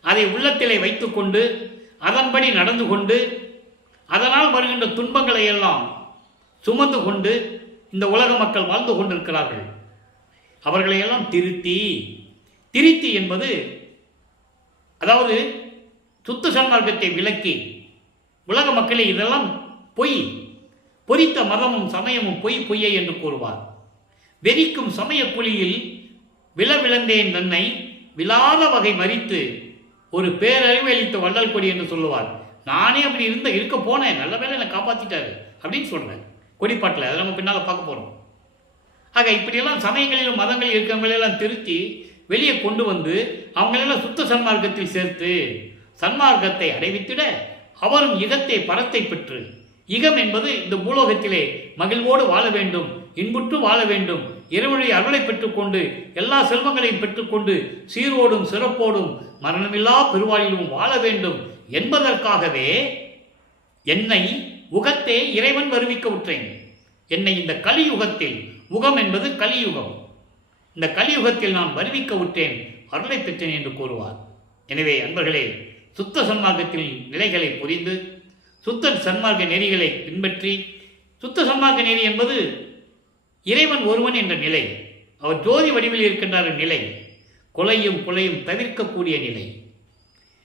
அதை உள்ளத்திலே வைத்துக்கொண்டு அதன்படி நடந்து கொண்டு அதனால் வருகின்ற துன்பங்களை எல்லாம் சுமந்து கொண்டு இந்த உலக மக்கள் வாழ்ந்து கொண்டிருக்கிறார்கள். அவர்களையெல்லாம் திருத்தி என்பது அதாவது சுத்த சன்மார்க்கத்தை விலக்கி உலக மக்களை இதெல்லாம் பொய், பொறித்த மதமும் சமயமும் பொய்யை என்று கூறுவார். வெறிக்கும் சமய குழியில் விழந்தேன் தன்னை விழாத வகை மறித்து ஒரு பேரறிவு அளித்த வள்ளல் கொடி என்று சொல்லுவார். நானே அப்படி இருக்க போனேன், நல்ல வேளை என்னை காப்பாற்றிட்டாரு அப்படின்னு சொல்கிறேன் கொடிப்பாட்டில். அதை நம்ம பின்னால் பார்க்க போகிறோம். ஆக இப்படியெல்லாம் சமயங்களிலும் மதங்களில் இருக்கிறவங்களெல்லாம் திருத்தி வெளியே கொண்டு வந்து அவங்களெல்லாம் சுத்த சன்மார்க்கத்தில் சேர்த்து சன்மார்க்கத்தை அடைவித்திட அவரும் இகத்தை பரத்தை பெற்று, இகம் என்பது இந்த பூலோகத்திலே மகிழ்வோடு வாழ வேண்டும், இன்புற்று வாழ வேண்டும், இறைவனுடைய அருளை பெற்றுக்கொண்டு எல்லா செல்வங்களையும் பெற்றுக்கொண்டு சீரோடும் சிறப்போடும் மரணமில்லா பெருவாழிலும் வாழ வேண்டும் என்பதற்காகவே என்னை உகத்தே இறைவன் வருவிக்க விட்டேன். என்னை இந்த கலியுகத்தில், உகம் என்பது கலியுகம், இந்த கலியுகத்தில் நான் வருவிக்க விட்டேன், அருளை பெற்றேன் என்று கூறுவார். எனவே அன்பர்களே, சுத்த சன்மார்க்கத்தில் நிலைகளை புரிந்து சுத்த சன்மார்க்க நெறிகளை பின்பற்றி, சுத்த சன்மார்க்க நெறி என்பது இறைவன் ஒருவன் என்ற நிலை, அவர் ஜோதி வடிவில் இருக்கின்றார் நிலை, கொலையும் கொலையும் தவிர்க்கக்கூடிய நிலை.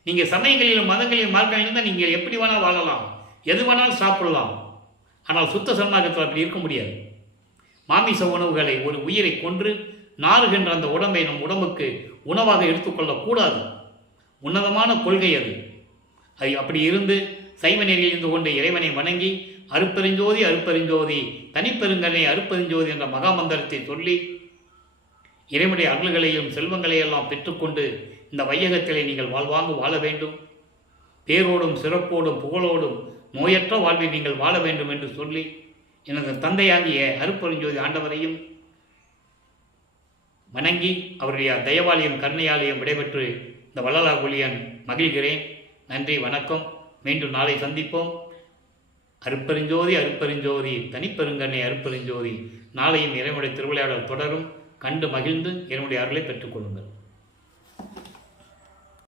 நீங்கள் சமயங்களிலும் மதங்களிலும் மார்க்கங்களிலும் தான் நீங்கள் எப்படி வேணால் வாழலாம், எது வேணாலும் சாப்பிடலாம். ஆனால் சுத்த சன்மார்க்கத்தில் அப்படி இருக்க முடியாது. மாமிச உணவுகளை, ஒரு உயிரை கொன்று நாறுகின்ற அந்த உடம்பை நம் உடம்புக்கு உணவாக எடுத்துக்கொள்ளக்கூடாது. உன்னதமான கொள்கை அது. அப்படி இருந்து சைவ நெறியில் இருந்து கொண்டு இறைவனை வணங்கி அருப்பெருஞ்சோதி அருப்பெருஞ்சோதி தனிப்பெருங்கனை அருப்பெருஞ்சோதி என்ற மகாமந்திரத்தை சொல்லி இறைவனுடைய அருள்களையும் செல்வங்களையெல்லாம் பெற்றுக்கொண்டு இந்த வையகத்திலே நீங்கள் வாழ்வாங்கு வாழ வேண்டும், பேரோடும் சிறப்போடும் புகழோடும் நோயற்ற வாழ்வை நீங்கள் வாழ வேண்டும் என்று சொல்லி எனது தந்தையாகிய அருப்பெருஞ்சோதி ஆண்டவரையும் வணங்கி அவருடைய தயவாலையும் கருணையாலையும் விடைபெற்று இந்த வள்ளலார் ஒளியன் மகிழ்கிறேன். நன்றி, வணக்கம். மீண்டும் நாளை சந்திப்போம். அருப்பெருஞ்சோதி அருப்பெருஞ்சோதி தனிப்பெருங்கண்ணை அருப்பெருஞ்சோதி. நாளையும் இறைவனுடைய திருவிளையாடல் தொடரும். கண்டு மகிழ்ந்து இறைவனுடைய அருளை பெற்றுக்கொள்ளுங்கள்.